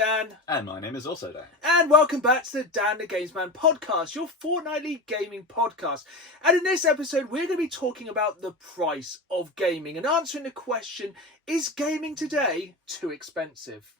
Dan. And my name is also Dan. And welcome back to the Dan the Gamesman Podcast, your fortnightly gaming podcast. And in this episode, we're going to be talking about the price of gaming and answering the question, is gaming today too expensive?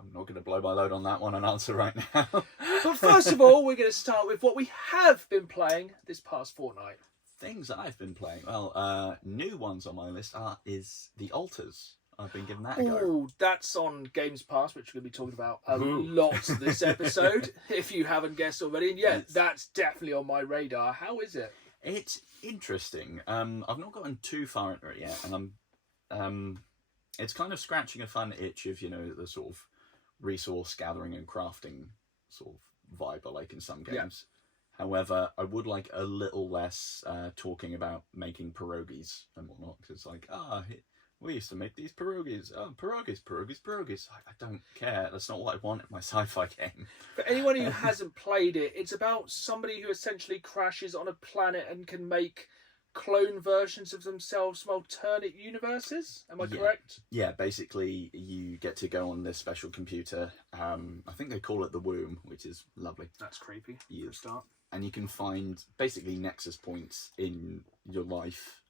I'm not going to blow my load on that one and answer right now. But first of all, we're going to start with what we have been playing this past fortnight. Things I've been playing. Well, new ones on my list is The Alters. I've been giving that a go. Oh, that's on Gamespass, which we're going to be talking about a lot this episode, if you haven't guessed already. And yeah, that's definitely on my radar. How is it? It's interesting. I've not gotten too far into it yet, and it's kind of scratching a fun itch of, the sort of resource gathering and crafting sort of vibe I like in some games. Yeah. However, I would like a little less talking about making pierogies and whatnot, because it's like, we used to make these pierogies. Oh, pierogies. I don't care. That's not what I want in my sci-fi game. For anyone who hasn't played it, it's about somebody who essentially crashes on a planet and can make clone versions of themselves from alternate universes. Am I correct? Yeah, basically you get to go on this special computer. I think they call it the Womb, which is lovely. That's creepy. For a start. And you can find basically nexus points in your life.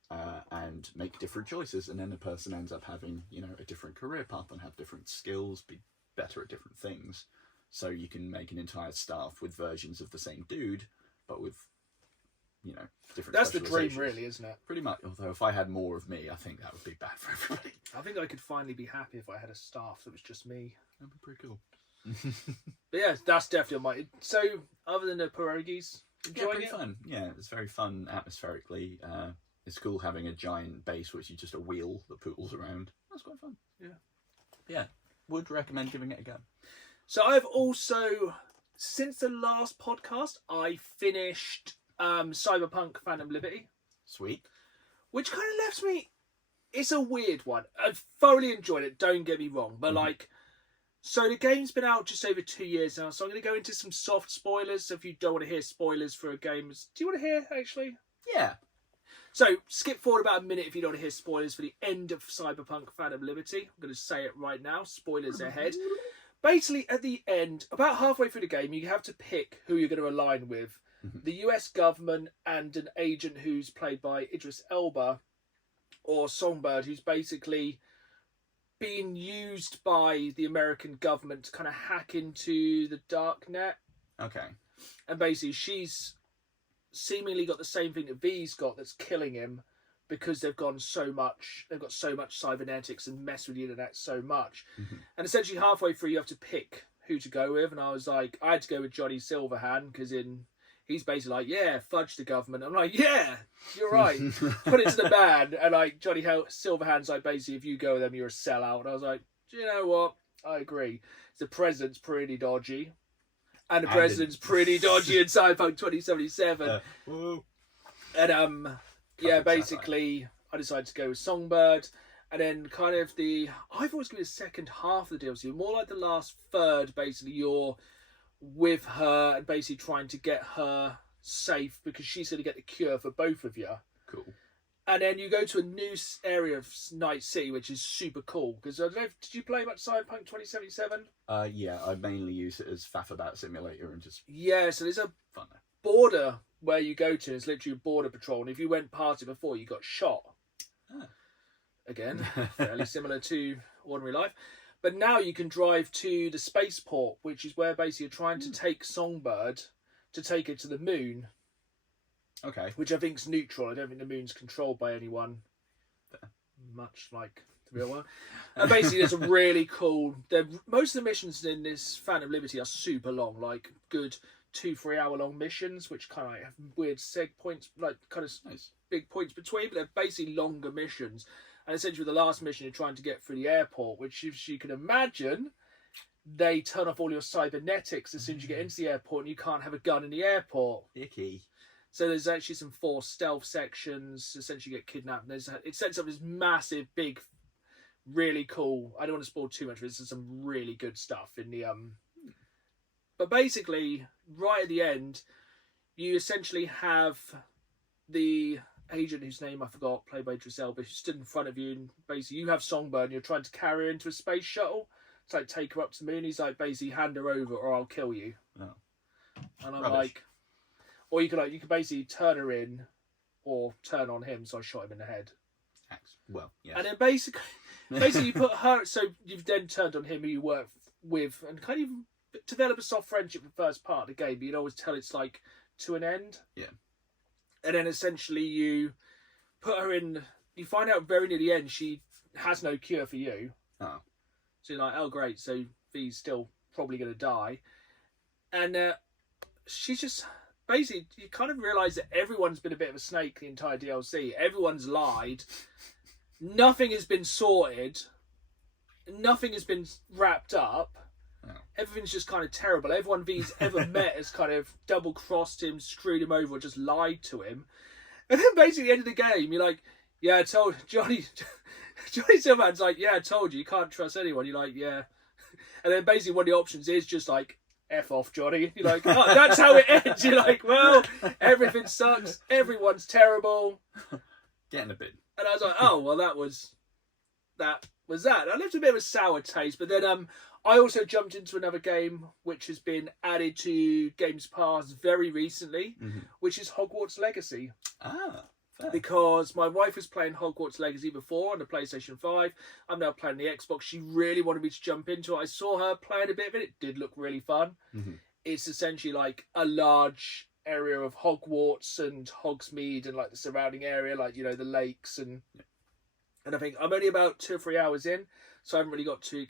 And make different choices, and then the person ends up having, a different career path and have different skills, be better at different things. So you can make an entire staff with versions of the same dude, but with, different. That's the dream, really, isn't it? Pretty much. Although if I had more of me, I think that would be bad for everybody. I think I could finally be happy if I had a staff that was just me. That'd be pretty cool. But yeah, that's definitely on my. So, other than the pierogies, enjoying it? Fun. Yeah, it's very fun atmospherically. It's cool having a giant base which is just a wheel that poodles around. That's quite fun. Yeah. Would recommend giving it a go. So I've also, since the last podcast, I finished Cyberpunk Phantom Liberty. Sweet. Which kind of left me, it's a weird one. I've thoroughly enjoyed it, don't get me wrong. But so the game's been out just over 2 years now. So I'm going to go into some soft spoilers. So if you don't want to hear spoilers for a game, do you want to hear actually? Yeah. So, skip forward about a minute if you don't want to hear spoilers for the end of Cyberpunk Phantom Liberty. I'm going to say it right now. Spoilers ahead. Basically, at the end, about halfway through the game, you have to pick who you're going to align with. The US government and an agent who's played by Idris Elba, or Songbird, who's basically being used by the American government to kind of hack into the dark net. Okay. And basically, she's seemingly got the same thing that V's got that's killing him because they've got so much cybernetics and mess with the internet so much. And essentially halfway through you have to pick who to go with, and I had to go with Johnny Silverhand because he's basically like, yeah, fudge the government. I'm like, yeah, you're right. Put it to the man. And Johnny Silverhand's like, basically, if you go with them, you're a sellout. And I was like, do you know what? I agree. The president's pretty dodgy. And the president's pretty dodgy in Cyberpunk 2077. Basically, I decided to go with Songbird. And then kind of I've always given the second half of the DLC, more like the last third, basically, you're with her and basically trying to get her safe because she's going to get the cure for both of you. Cool. And then you go to a new area of Night City, which is super cool. Because I don't know, did you play much Cyberpunk 2077? Yeah, I mainly use it as faff about simulator and just... Yeah, so there's a border where you go to. It's literally a border patrol. And if you went past it before, you got shot. Again, fairly similar to ordinary life. But now you can drive to the spaceport, which is where basically you're trying to take Songbird to take it to the moon. Okay. Which I think is neutral. I don't think the moon's controlled by anyone, much like the real one. And basically, there's a really cool. Most of the missions in this Phantom Liberty are super long, like good 2-3 hour long missions, which kind of have weird seg points, like kind of big points between, but they're basically longer missions. And essentially, the last mission, you're trying to get through the airport, which, if you can imagine, they turn off all your cybernetics as soon as you get into the airport, and you can't have a gun in the airport. Icky. So there's actually some forced stealth sections. Essentially, you get kidnapped. It sets up this massive, big, really cool. I don't want to spoil too much, but there's some really good stuff in the But basically, right at the end, you essentially have the agent whose name I forgot, played by Idris Elba, who stood in front of you, and basically you have Songbird and you're trying to carry her into a space shuttle It's like, take her up to the moon. He's like, basically, hand her over or I'll kill you. No. And I'm Rubbish. like, or you could basically turn her in or turn on him. So I shot him in the head. Well, yeah. And then basically you put her, so you've then turned on him who you work with and kind of develop a soft friendship in the first part of the game, but you'd always tell it's like to an end. Yeah. And then essentially you put her in, you find out very near the end she has no cure for you. Oh. So you're like, oh great, so V's still probably going to die. And she's just, basically, you kind of realise that everyone's been a bit of a snake the entire DLC. Everyone's lied. Nothing has been sorted. Nothing has been wrapped up. Oh. Everything's just kind of terrible. Everyone V's ever met has kind of double-crossed him, screwed him over, or just lied to him. And then basically at the end of the game, you're like, yeah, I told Johnny Silverhand's like, yeah, I told you can't trust anyone. You're like, yeah. And then basically one of the options is just like, F off, Johnny. You're like, oh, that's how it ends. You're like, well, everything sucks. Everyone's terrible. Getting a bit. And I was like, oh, well, that was that. I left a bit of a sour taste, but then I also jumped into another game which has been added to Games Pass very recently, which is Hogwarts Legacy. Ah, fair. Because my wife was playing Hogwarts Legacy before on the PlayStation 5. I'm now playing the Xbox. She really wanted me to jump into it. I saw her playing a bit of it. It did look really fun. It's essentially like a large area of Hogwarts and Hogsmeade and like the surrounding area, like, you know, the lakes and I think I'm only about 2 or 3 hours in, so I haven't really got to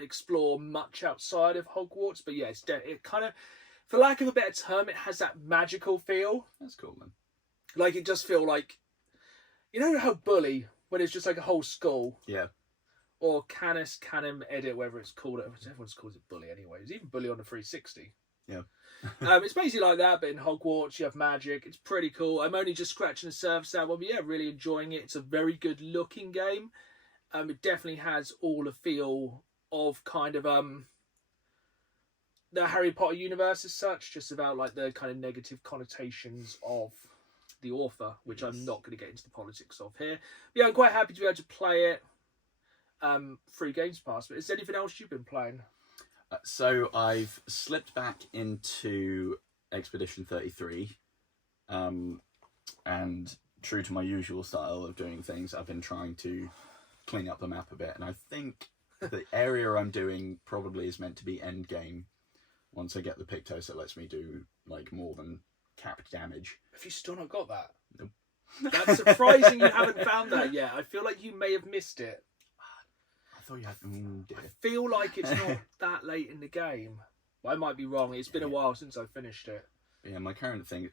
explore much outside of Hogwarts. But yeah, it kind of, for lack of a better term, it has that magical feel. That's cool, man. Like, it does feel like, you know how Bully, when it's just like a whole school? Yeah. Or Canis, Canem, Edit, whatever it's called. Everyone calls it Bully anyway. It's even Bully on the 360. Yeah. It's basically like that, but in Hogwarts, you have magic. It's pretty cool. I'm only just scratching the surface out, but yeah, really enjoying it. It's a very good looking game. It definitely has all the feel of kind of the Harry Potter universe as such, just about like the kind of negative connotations of the author, which I'm not going to get into the politics of here. But yeah, I'm quite happy to be able to play it through Games Pass. But is there anything else you've been playing? So I've slipped back into Expedition 33, and true to my usual style of doing things, I've been trying to clean up the map a bit, and I think the area I'm doing probably is meant to be end game once I get the Pictos that lets me do like more than capped damage. Have you still not got that? Nope. That's surprising you haven't found that yet. I feel like you may have missed it. I thought you had. I feel like it's not that late in the game. I might be wrong. It's been a while since I finished it. Yeah, my current thing,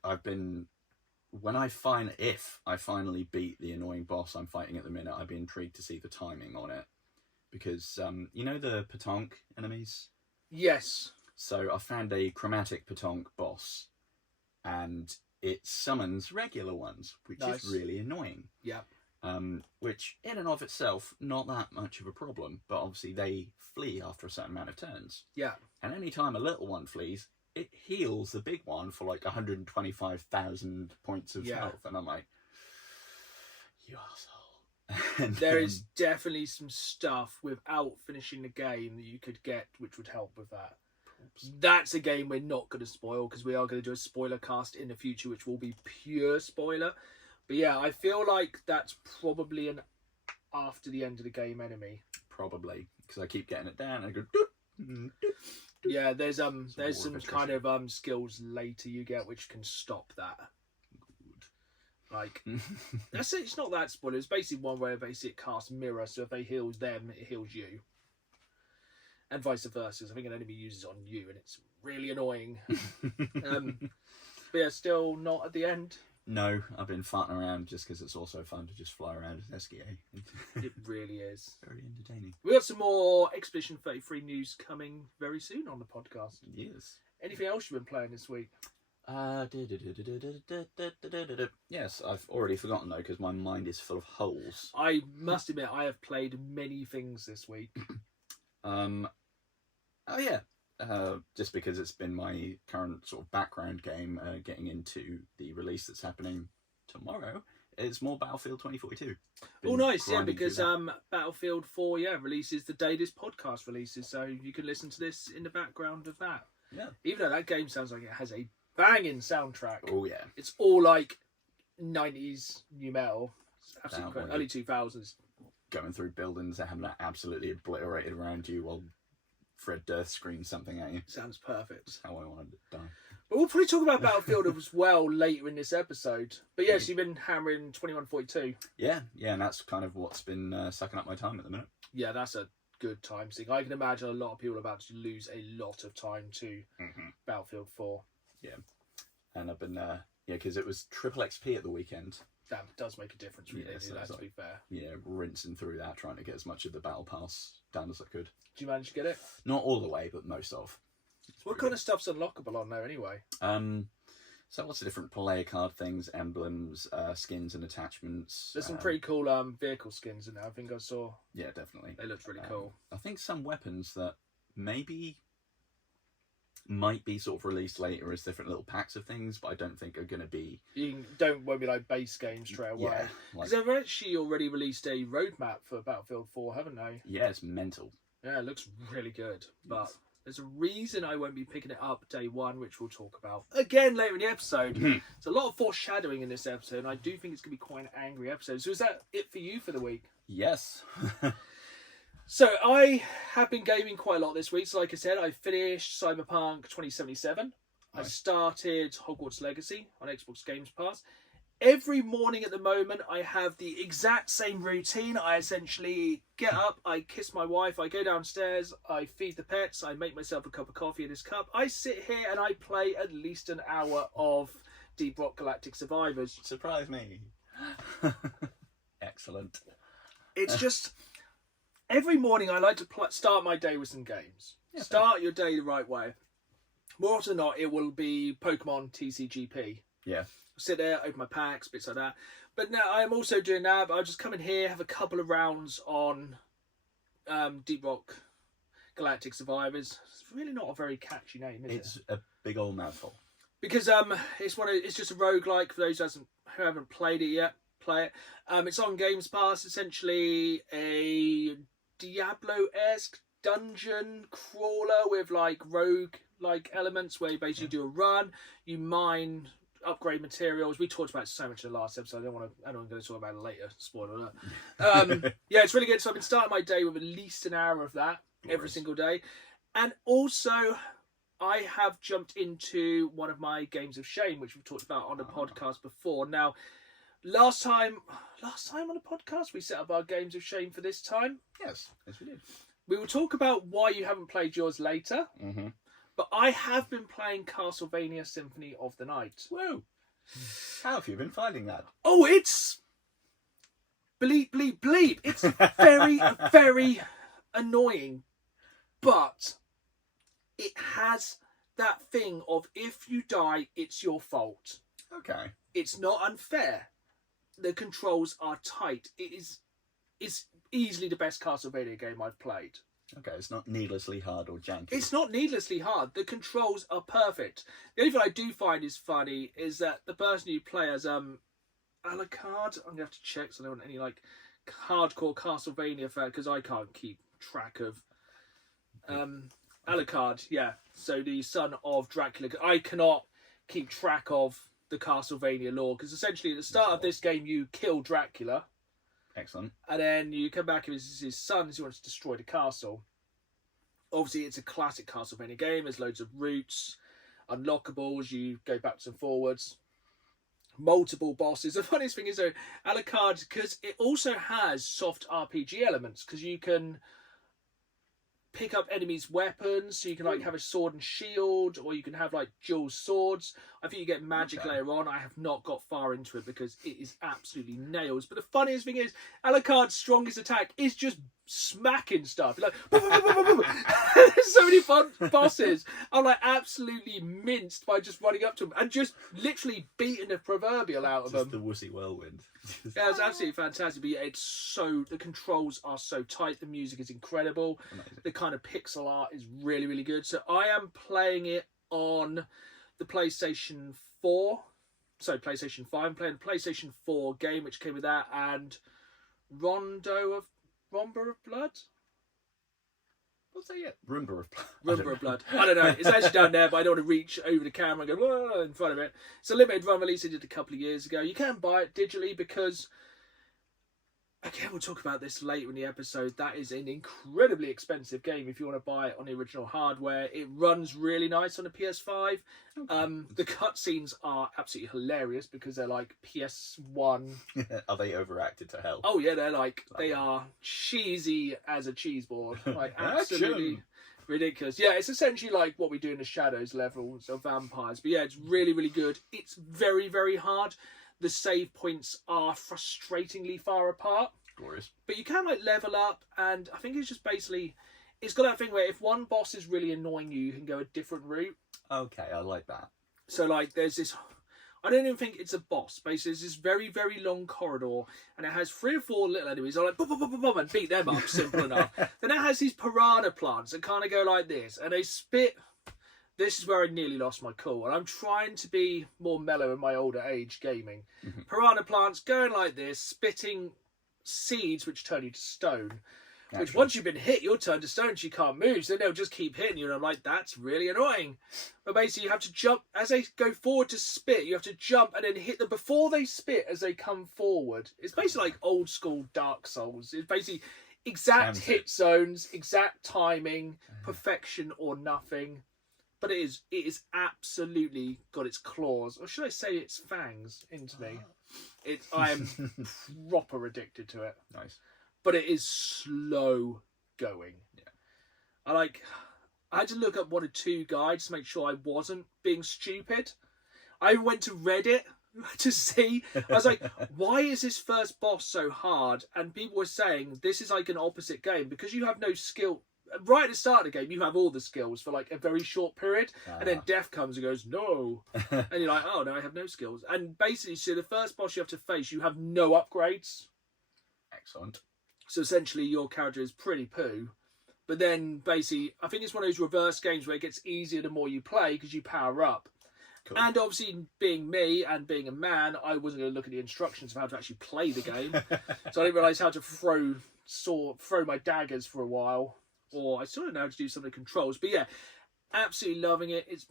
if I finally beat the annoying boss I'm fighting at the minute, I'd be intrigued to see the timing on it. Because, you know the Petanque enemies? Yes. So I found a chromatic Petanque boss, and it summons regular ones, which is really annoying. Yeah. Which, in and of itself, not that much of a problem, but obviously they flee after a certain amount of turns. Yeah. And any time a little one flees, it heals the big one for like 125,000 points of health, and I'm like, you asshole. There is definitely some stuff without finishing the game that you could get which would help with that. That's a game we're not going to spoil, because we are going to do a spoiler cast in the future which will be pure spoiler. But yeah, I feel like that's probably an after the end of the game enemy. Probably, because I keep getting it down and I go doop, doop, doop. Yeah, there's some kind of skills later you get which can stop that. Like, that's it. It's not that spoiler. It's basically one where basically it casts mirror, so if they heals them, it heals you, and vice versa. I think an enemy uses it on you, and it's really annoying. But yeah, still not at the end. No, I've been farting around just because it's also fun to just fly around as SGA. It really is. Very entertaining. We got some more Expedition 33 news coming very soon on the podcast. Yes. Anything else you've been playing this week? Yes, I've already forgotten though, because my mind is full of holes. I must admit, I have played many things this week. Oh yeah. Just because it's been my current sort of background game, getting into the release that's happening tomorrow, it's more Battlefield 2042. Oh, nice, yeah, grinding because through that. Battlefield 4, releases the day this podcast releases, so you can listen to this in the background of that. Yeah. Even though that game sounds like it has a banging soundtrack. Oh yeah. It's all like 90s new metal. It's absolutely That incredible. Early 2000s. Going through buildings that have that absolutely obliterated around you while Fred Durst screams something at you. Sounds perfect. That's how I wanted to die. But we'll probably talk about Battlefield as well later in this episode. But yes, you've been hammering 2142. Yeah, and that's kind of what's been sucking up my time at the minute. Yeah, that's a good time thing. I can imagine a lot of people are about to lose a lot of time to Battlefield 4. Yeah, and I've been because it was triple XP at the weekend. That does make a difference, really. Yeah, so that, it's to be fair. Yeah, rinsing through that, trying to get as much of the battle pass done as I could. Did you manage to get it? Not all the way, but most of. What kind of stuff's unlockable on there anyway? So lots of different player card things, emblems, skins and attachments. There's some pretty cool vehicle skins in there. I think I saw. Yeah, definitely. They looked really cool. I think some weapons that might be sort of released later as different little packs of things, but I don't think are going to be. Won't be like base games straight away. Yeah, because they've actually already released a roadmap for Battlefield 4, haven't they? Yeah, it's mental. Yeah, it looks really good, but there's a reason I won't be picking it up day one, which we'll talk about again later in the episode. There's a lot of foreshadowing in this episode, and I do think it's going to be quite an angry episode. So is that it for you for the week? Yes. So I have been gaming quite a lot this week. So like I said, I finished Cyberpunk 2077. Nice. I started Hogwarts Legacy on Xbox Gamespass. Every morning at the moment, I have the exact same routine. I essentially get up, I kiss my wife, I go downstairs, I feed the pets, I make myself a cup of coffee in this cup. I sit here and I play at least an hour of Deep Rock Galactic Survivors. Surprise me. Excellent. It's just... Every morning I like to start my day with some games. Yeah, start your day the right way. More often than not, it will be Pokemon TCGP. Yeah. Sit there, open my packs, bits like that. But now I'm also doing that. But I'll just come in here, have a couple of rounds on Deep Rock Galactic Survivors. It's really not a very catchy name, is it? It's a big old mouthful. Because it's just a roguelike for those who haven't played it yet. Play it. It's on Games Pass, essentially a Diablo-esque dungeon crawler with like rogue-like elements where you basically do a run, you mine, upgrade materials. We talked about it so much in the last episode. I'm going to talk about it later. Spoiler alert. Yeah, it's really good. So I've been starting my day with at least an hour of that every single day. And also, I have jumped into one of my games of shame, which we've talked about on the podcast before. Now, last time on the podcast, we set up our games of shame for this time. Yes, we did. We will talk about why you haven't played yours later. Mm-hmm. But I have been playing Castlevania Symphony of the Night. Whoa! How have you been finding that? Oh, it's... bleep, bleep, bleep. It's very, very annoying. But it has that thing of if you die, it's your fault. Okay. It's not unfair. The controls are tight. It's easily the best Castlevania game I've played. Okay, it's not needlessly hard or janky. It's not needlessly hard. The controls are perfect. The only thing I do find is funny is that the person you play as Alucard, I'm going to have to check so I don't want any like hardcore Castlevania fan because I can't keep track of Alucard, yeah. So the son of Dracula. I cannot keep track of the Castlevania lore because essentially at the start of this game you kill Dracula. Excellent. And then you come back and it's his son who wants to destroy the castle. Obviously it's a classic Castlevania game. There's loads of routes, unlockables, you go backwards and forwards. Multiple bosses. The funniest thing is though, Alucard, because it also has soft RPG elements because you can pick up enemies' weapons, so you can like have a sword and shield, or you can have like dual swords. I think you get magic later on. I have not got far into it because it is absolutely nails. But the funniest thing is, Alucard's strongest attack is just smacking stuff. Like, there's so many fun bosses. I'm like absolutely minced by just running up to them and just literally beating the proverbial out of them. The wussy whirlwind. Yeah, it's absolutely fantastic. But yeah, the controls are so tight. The music is incredible. Amazing. The kind of pixel art is really, really good. So I am playing it on the PlayStation 4. PlayStation 5. I'm playing a PlayStation 4 game which came with that, and Romber of Blood. What's that yet? Rumba of Blood. Rumba of Blood. I don't know. It's actually down there, but I don't want to reach over the camera and go whoa in front of it. It's a limited run release they did a couple of years ago. You can buy it digitally because, again, we'll talk about this later in the episode. That is an incredibly expensive game if you want to buy it on the original hardware. It runs really nice on a PS5. Okay. The cutscenes are absolutely hilarious because they're like PS1. Are they overacted to hell? Oh yeah, they are cheesy as a cheese board. Like absolutely ridiculous. Yeah, it's essentially like what we do in the Shadows levels of vampires. But yeah, it's really, really good. It's very, very hard. The save points are frustratingly far apart. Glorious. But you can like level up, and I think it's just basically, it's got that thing where if one boss is really annoying you, you can go a different route. Okay, I like that. So like there's this, I don't even think it's a boss. Basically, there's this very, very long corridor, and it has 3 or 4 little enemies. I like boom, boom, boom, boom, boom, and beat them up. Simple enough. Then it has these piranha plants that kind of go like this, and they spit. This is where I nearly lost my cool, and I'm trying to be more mellow in my older age gaming. Mm-hmm. Piranha plants going like this, spitting seeds which turn you to stone. Naturally. Which once you've been hit, you'll turn to stone, so you can't move. So then they'll just keep hitting you, and I'm like, that's really annoying. But basically, you have to jump as they go forward to spit. You have to jump and then hit them before they spit as they come forward. It's basically like old school Dark Souls. It's basically exact hit zones, exact timing, perfection or nothing. But it is absolutely got its claws, or should I say its fangs, into me. I am proper addicted to it. Nice. But it is slow going. Yeah. I had to look up 1 or 2 guides to make sure I wasn't being stupid. I went to Reddit to see. I was like, why is this first boss so hard? And people were saying this is like an opposite game because you have no skill. Right at the start of the game, you have all the skills for like a very short period, and then death comes and goes, no. And you're like, oh no, I have no skills. And basically, so the first boss you have to face, you have no upgrades. Excellent. So essentially, your character is pretty poo. But then basically, I think it's one of those reverse games where it gets easier the more you play because you power up. Cool. And obviously, being me and being a man, I wasn't going to look at the instructions of how to actually play the game. So I didn't realise how to throw my daggers for a while. Or I still don't know how to do some of the controls. But yeah, absolutely loving it. It's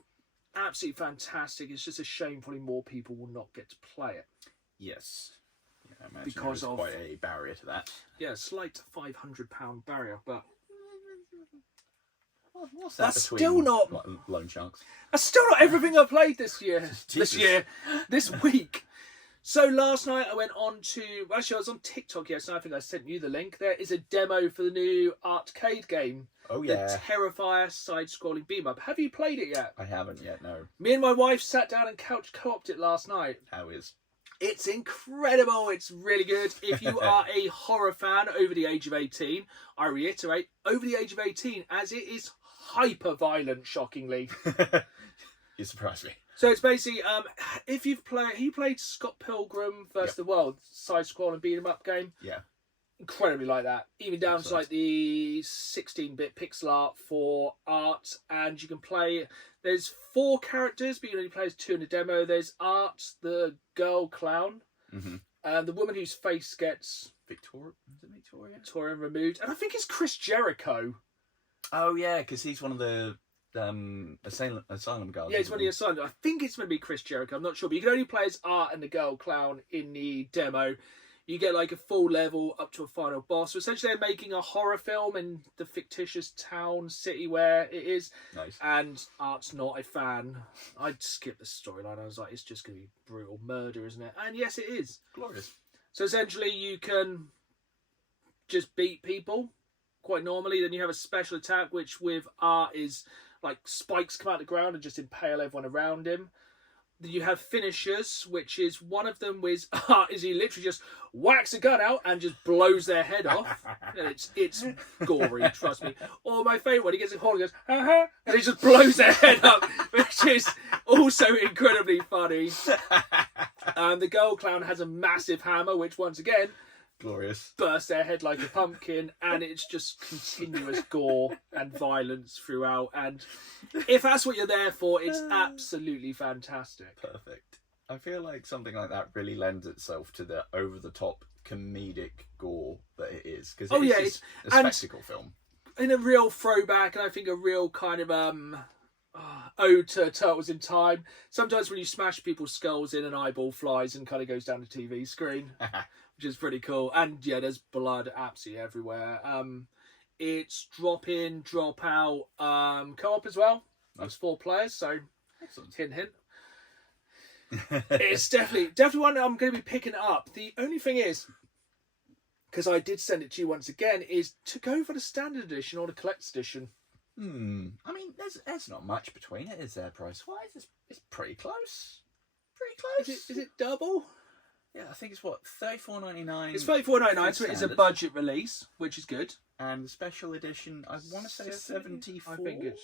absolutely fantastic. It's just a shame probably more people will not get to play it. Yes. Yeah, I imagine because there's quite a barrier to that. Yeah, a slight £500 barrier, but... What's that? That's still not... Loan sharks. That's still not everything I've played this year. This week. So last night I went on to... Actually, I was on TikTok yesterday. I think I sent you the link. There is a demo for the new arcade game. Oh, yeah. The Terrifier side-scrolling beam-up. Have you played it yet? I haven't yet, no. Me and my wife sat down and couch co-opted it last night. How is? It's incredible. It's really good. If you are a horror fan over the age of 18, I reiterate, over the age of 18, as it is hyper-violent, shockingly. You surprised me. So it's basically, if you've played Scott Pilgrim vs. the World, side-scrolling beat-em-up game. Yeah. Incredibly like that. Even down to like the 16-bit pixel art for art. And you can play, there's 4 characters, but you can only play as 2 in the demo. There's Art, the girl clown, and the woman whose face gets... Victoria removed. And I think it's Chris Jericho. Oh yeah, because he's one of the... asylum guards. Yeah, he's one of the asylum. I think it's going to be Chris Jericho. I'm not sure, but you can only play as Art and the girl clown in the demo. You get like a full level up to a final boss. So essentially, they're making a horror film in the fictitious town city where it is. Nice. And Art's not a fan. I'd skip the storyline. I was like, it's just going to be brutal murder, isn't it? And yes, it is. Glorious. So essentially, you can just beat people quite normally. Then you have a special attack, which with Art is like spikes come out of the ground and just impale everyone around him. You have finishers, which is one of them with Art is he literally just whacks a gun out and just blows their head off. And it's gory, trust me. Or my favourite one, he gets a call and goes, ha, and he just blows their head up, which is also incredibly funny. The girl clown has a massive hammer, which once again glorious bursts their head like a pumpkin, and it's just continuous gore and violence throughout. And if that's what you're there for, it's absolutely fantastic. Perfect. I feel like something like that really lends itself to the over-the-top comedic gore that it is, because it's a spectacle film. In a real throwback, and I think a real kind of ode to Turtles in Time. Sometimes when you smash people's skulls in, an eyeball flies and kind of goes down the TV screen, which is pretty cool. And yeah, there's blood absolutely everywhere. It's drop in, drop out, co-op as well. That's 4 players, so Excellent. Hint, hint. It's definitely one that I'm going to be picking up. The only thing is, because I did send it to you once again, is to go for the standard edition or the collector's edition. I mean, there's not much between it, is there, price-wise? It's pretty close. Pretty close. Is it double? Yeah, I think it's what, $34.99. It's $34.99, so it is a budget release, which is good. And the special edition, I want to say $74. I think it's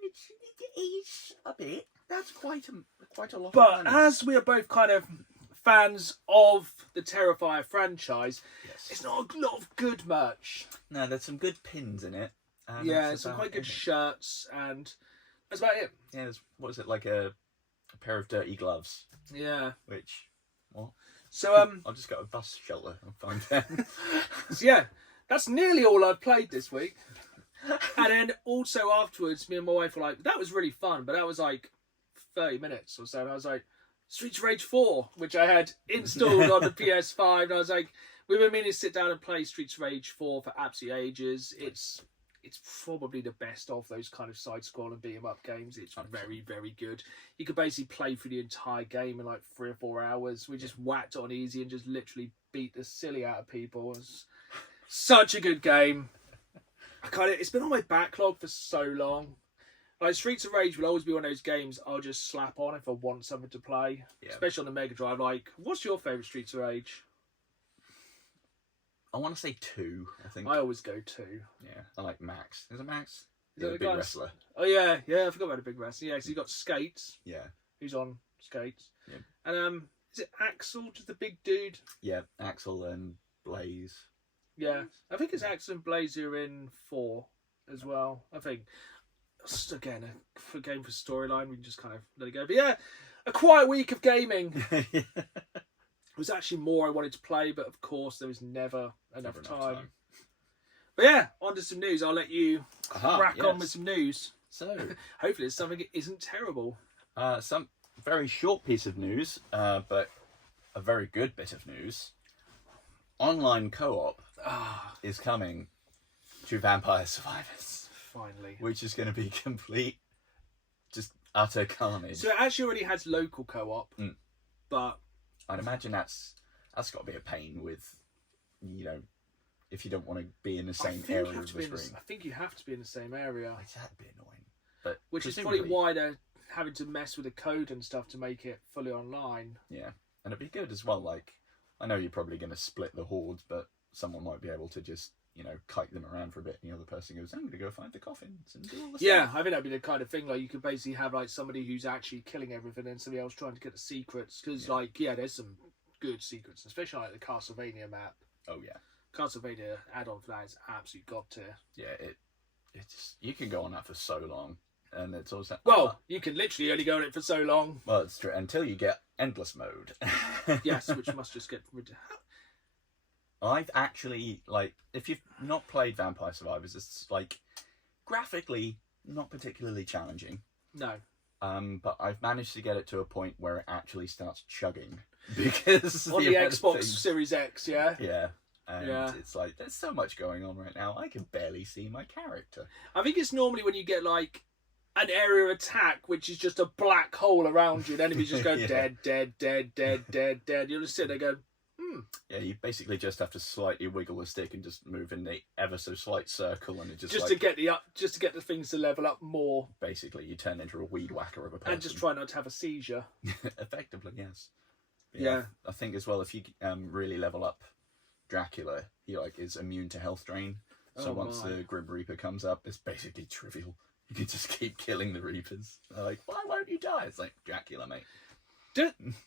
which is a bit. That's quite a lot. But of money. as we are both kind of fans of the Terrifier franchise, yes, it's not a lot of good merch. No, there's some good pins in it. Yeah, some quite good shirts, and that's about it. Yeah, what is it, like a pair of dirty gloves? Yeah. Which, what? So I'll just go to a bus shelter and find them. So yeah, that's nearly all I've played this week. And then also afterwards, me and my wife were like, that was really fun, but that was like 30 minutes or so. And I was like, Streets of Rage 4, which I had installed on the PS5. And I was like, we've been meaning to sit down and play Streets of Rage 4 for absolute ages. It's probably the best of those kind of side-scrolling beat-em-up games. It's very, very good. You could basically play through the entire game in like 3 or 4 hours. We just whacked on easy and just literally beat the silly out of people. It's such a good game. It's been on my backlog for so long. Like, Streets of Rage will always be one of those games I'll just slap on if I want something to play. Yeah. Especially on the Mega Drive. Like, what's your favourite Streets of Rage? I want to say 2, I think. I always go 2. Yeah, I like Max. Is it Max? Is that the big wrestler. Oh, yeah, I forgot about the big wrestler. Yeah, so you got Skates. Yeah. Who's on Skates. Yeah. And, is it Axel, just the big dude? Yeah, Axel and Blaze. Yeah, I think it's Axel and Blaze who are in 4 as well. I think, just again, a game for storyline, we can just kind of let it go. But yeah, a quiet week of gaming. It was actually more I wanted to play, but of course there was never enough time. But yeah, on to some news. I'll let you crack on with some news. So hopefully it's something that isn't terrible. Some very short piece of news, but a very good bit of news. Online co-op is coming to Vampire Survivors. Finally. Which is going to be complete, just utter carnage. So it actually already has local co-op, but I'd imagine that's got to be a pain with, if you don't want to be in the same area of the screen. I think you have to be in the same area. That'd be annoying. But which is probably why they're having to mess with the code and stuff to make it fully online. Yeah, and it'd be good as well. Like, I know you're probably going to split the hordes, but someone might be able to just, kite them around for a bit, and the other person goes, I'm going to go find the coffins and do all the stuff. I think that'd be the kind of thing, like, you could basically have, like, somebody who's actually killing everything and somebody else trying to get the secrets, because, there's some good secrets, especially, like, the Castlevania map. Oh, yeah. Castlevania add-on for that is absolute god tier. Yeah, it's you can go on that for so long, and it's also... Well, you can literally only go on it for so long. Well, it's true, until you get endless mode. Yes, which must just get rid of... I've actually, if you've not played Vampire Survivors, it's, graphically not particularly challenging. No. But I've managed to get it to a point where it actually starts chugging. Because... on the Xbox Series X, yeah? Yeah. And it's like, there's so much going on right now, I can barely see my character. I think it's normally when you get, an area of attack, which is just a black hole around you, and enemies just go dead, dead, dead, dead, dead, dead. You'll just sit there going, Yeah, you basically just have to slightly wiggle the stick and just move in the ever so slight circle, and it just to get the things to level up more. Basically, you turn into a weed whacker of a person. And just try not to have a seizure. Effectively, yes. Yeah. I think as well, if you really level up Dracula, he is immune to health drain. So once the Grim Reaper comes up, it's basically trivial. You can just keep killing the Reapers. They're like, why won't you die? It's like, Dracula, mate.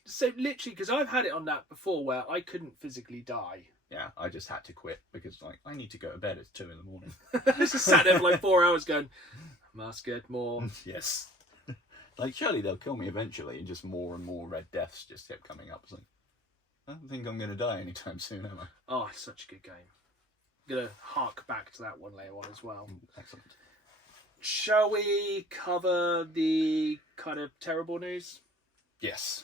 So literally, because I've had it on that before where I couldn't physically die. Yeah, I just had to quit because I need to go to bed. It's 2 a.m. I just sat there for 4 hours going, I must get more. Yes. Like, surely they'll kill me eventually, and just more and more red deaths just kept coming up. It's like, I don't think I'm going to die anytime soon, am I? Oh, it's such a good game. I'm going to hark back to that one later on as well. Excellent. Shall we cover the kind of terrible news? Yes.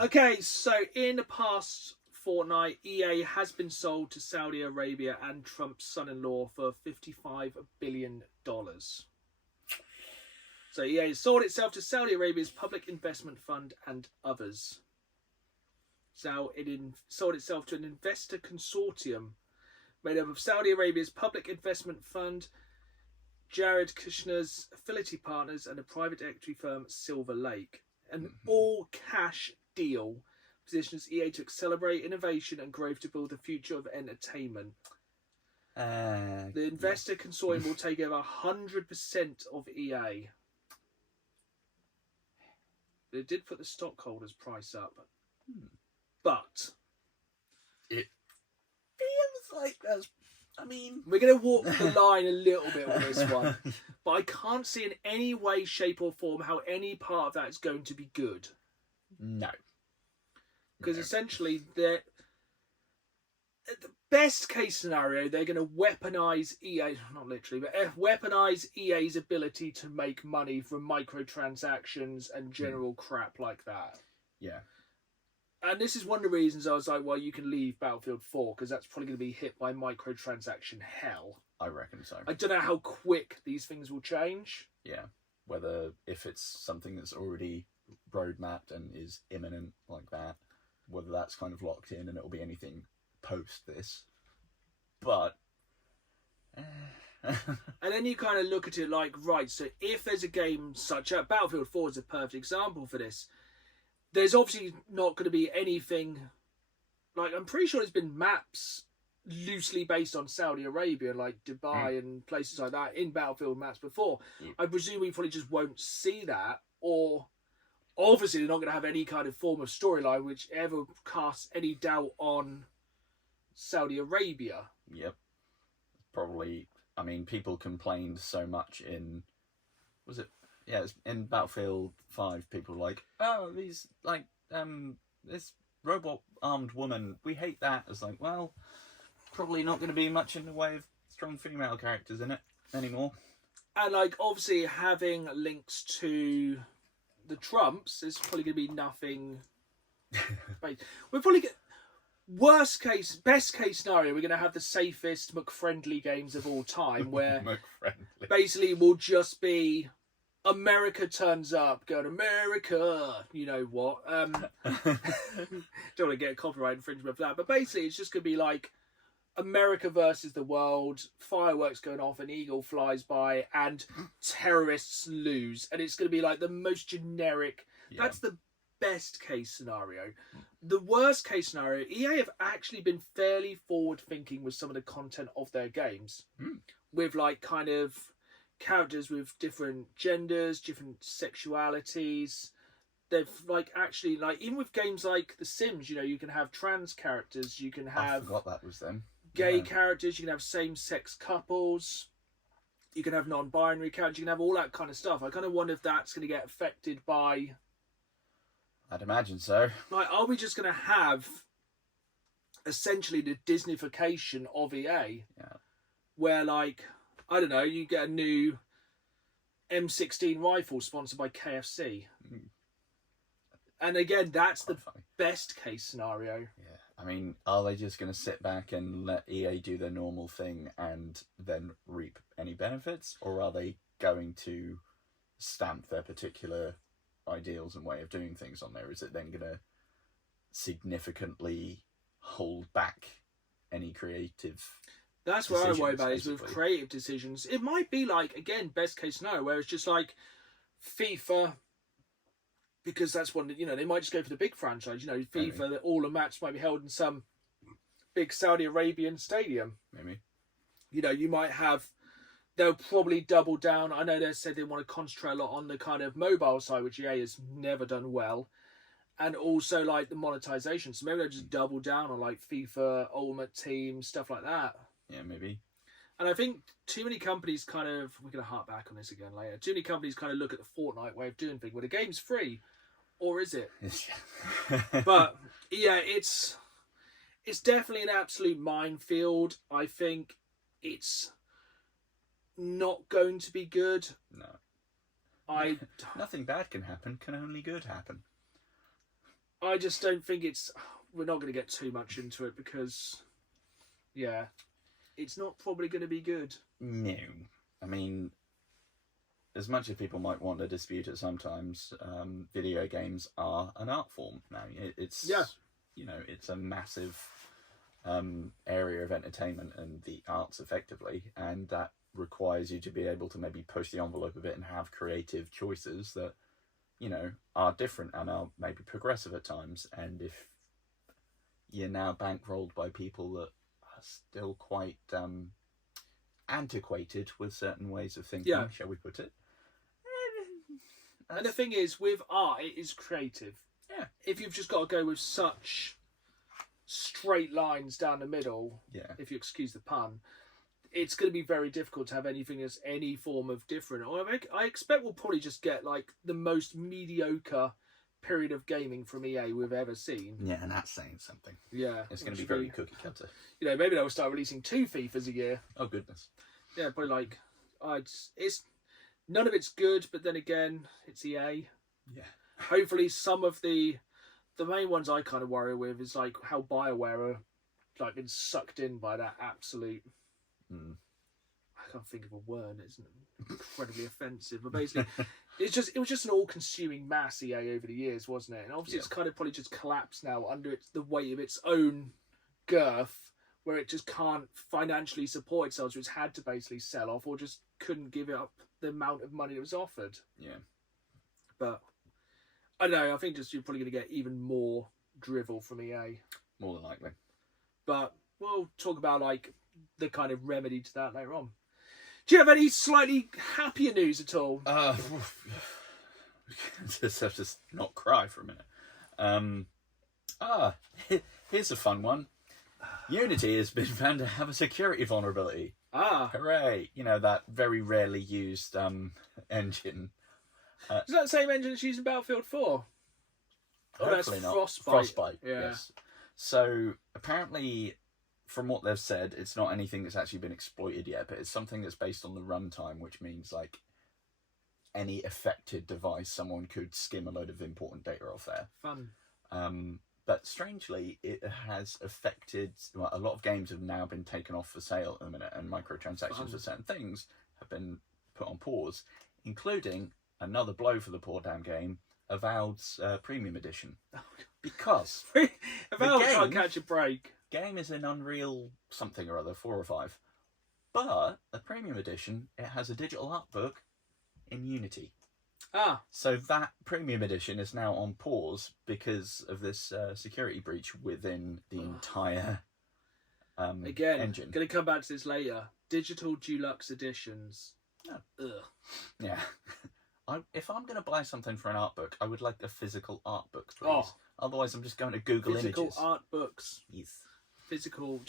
Okay, so in the past fortnight, EA has been sold to Saudi Arabia and Trump's son-in-law for $55 billion. So EA has sold itself to Saudi Arabia's Public Investment Fund and others. So it sold itself to an investor consortium made up of Saudi Arabia's Public Investment Fund, Jared Kushner's affiliate partners, and a private equity firm, Silver Lake. An all-cash deal positions EA to accelerate innovation and growth to build the future of entertainment. The investor consortium will take over 100% of EA. It did put the stockholders' price up. But it feels like that's... I mean... We're going to walk the line a little bit with this one. But I can't see in any way, shape or form how any part of that is going to be good. No. Because essentially, the best case scenario, they're going to weaponize EA, not literally, but weaponize EA's ability to make money from microtransactions and general crap like that. Yeah. And this is one of the reasons I was like, well, you can leave Battlefield 4, because that's probably going to be hit by microtransaction hell. I reckon so. I don't know how quick these things will change. Yeah. Whether if it's something that's already roadmapped and is imminent like that, whether that's kind of locked in and it'll be anything post this. But... And then you kind of look at it like, right, so if there's a game such as Battlefield 4 is a perfect example for this, there's obviously not going to be anything, like, I'm pretty sure there's been maps loosely based on Saudi Arabia, like Dubai and places like that, in Battlefield maps before. I presume we probably just won't see that, or obviously they're not going to have any kind of form of storyline which ever casts any doubt on Saudi Arabia. Yep. Probably, I mean, people complained so much in, was it? Yeah, it's in Battlefield 5, people were like, oh, these, like, this robot-armed woman, we hate that. It's like, well, probably not going to be much in the way of strong female characters in it anymore. And, like, obviously having links to the Trumps is probably going to be nothing. We're probably going best case scenario, we're going to have the safest McFriendly games of all time, where basically we'll just be... America turns up, going, America, you know what. Don't want to get copyright infringement for that, but basically it's just going to be like America versus the world, fireworks going off, an eagle flies by, and terrorists lose. And it's going to be like the most generic. Yeah. That's the best case scenario. The worst case scenario, EA have actually been fairly forward thinking with some of the content of their games. With like kind of characters with different genders, different sexualities. They've like actually, like, even with games like The Sims, you know, you can have trans characters, you can have... I forgot that was them. Gay characters, you can have same-sex couples, you can have non-binary characters, you can have all that kind of stuff. I kind of wonder if that's going to get affected by... I'd imagine so. Like, are we just going to have essentially the Disneyfication of EA? Yeah. Where, like... I don't know, you get a new M16 rifle sponsored by KFC. And again, that's the best case scenario. Yeah. I mean, are they just going to sit back and let EA do their normal thing and then reap any benefits? Or are they going to stamp their particular ideals and way of doing things on there? Is it then going to significantly hold back any creative... That's what I worry about, is with creative decisions. It might be like, again, best case scenario, where it's just like FIFA, because that's one, you know, they might just go for the big franchise. You know, FIFA, that all the matches might be held in some big Saudi Arabian stadium. Maybe. You know, you might have, they'll probably double down. I know they said they want to concentrate a lot on the kind of mobile side, which EA has never done well. And also like the monetization. So maybe they'll just double down on like FIFA, Ultimate Team, stuff like that. Yeah, maybe. And I think too many companies we're going to harp back on this again later, too many companies kind of look at the Fortnite way of doing things, where the game's free, or is it? But, yeah, it's definitely an absolute minefield. I think it's not going to be good. No. Nothing bad can happen, can only good happen. I just don't think we're not going to get too much into it because, yeah, it's not probably going to be good. No. I mean, as much as people might want to dispute it sometimes, video games are an art form now. It's it's a massive area of entertainment and the arts effectively, and that requires you to be able to maybe push the envelope a bit and have creative choices that, are different and are maybe progressive at times. And if you're now bankrolled by people that are still quite antiquated with certain ways of thinking, shall we put it? And the thing is, with art, it is creative. Yeah. If you've just got to go with such straight lines down the middle, if you excuse the pun, it's going to be very difficult to have anything as any form of different. I expect we'll probably just get like the most mediocre period of gaming from EA we've ever seen. Yeah, and that's saying something. Yeah. It's going to be very cookie cutter. Maybe they'll start releasing 2 FIFAs a year. Oh, goodness. Yeah, but like, it's none of it's good, but then again, it's EA. Yeah. Hopefully some of the main ones I kind of worry with is like how BioWare are like been sucked in by that absolute... I can't think of a word. It's incredibly offensive, but basically, it was just an all-consuming mass EA over the years, wasn't it? And obviously, it's kind of probably just collapsed now under the weight of its own girth, where it just can't financially support itself, so it's had to basically sell off, or just couldn't give it up the amount of money it was offered. Yeah, but I don't know. I think just you're probably going to get even more drivel from EA, more than likely. But we'll talk about like the kind of remedy to that later on. Do you have any slightly happier news at all? Just have to not cry for a minute. Here's a fun one. Unity has been found to have a security vulnerability. Hooray! That very rarely used engine. Is that the same engine that's used in Battlefield 4? Oh, that's Frostbite. Frostbite, yes. So, apparently, from what they've said, it's not anything that's actually been exploited yet, but it's something that's based on the runtime, which means like any affected device, someone could skim a load of important data off there. Fun. But strangely, it has affected... Well, a lot of games have now been taken off for sale at the minute, and microtransactions for certain things have been put on pause, including another blow for the poor damn game, Avowed's Premium Edition. Because Avowed can't catch a break. Game is in Unreal something or other, 4 or 5. But the Premium Edition, it has a digital art book in Unity. So that Premium Edition is now on pause because of this security breach within the entire engine. Going to come back to this later. Digital Deluxe Editions. Ugh. Yeah. If I'm going to buy something for an art book, I would like a physical art book, please. Otherwise, I'm just going to Google physical images. Art books. Yes. Physical,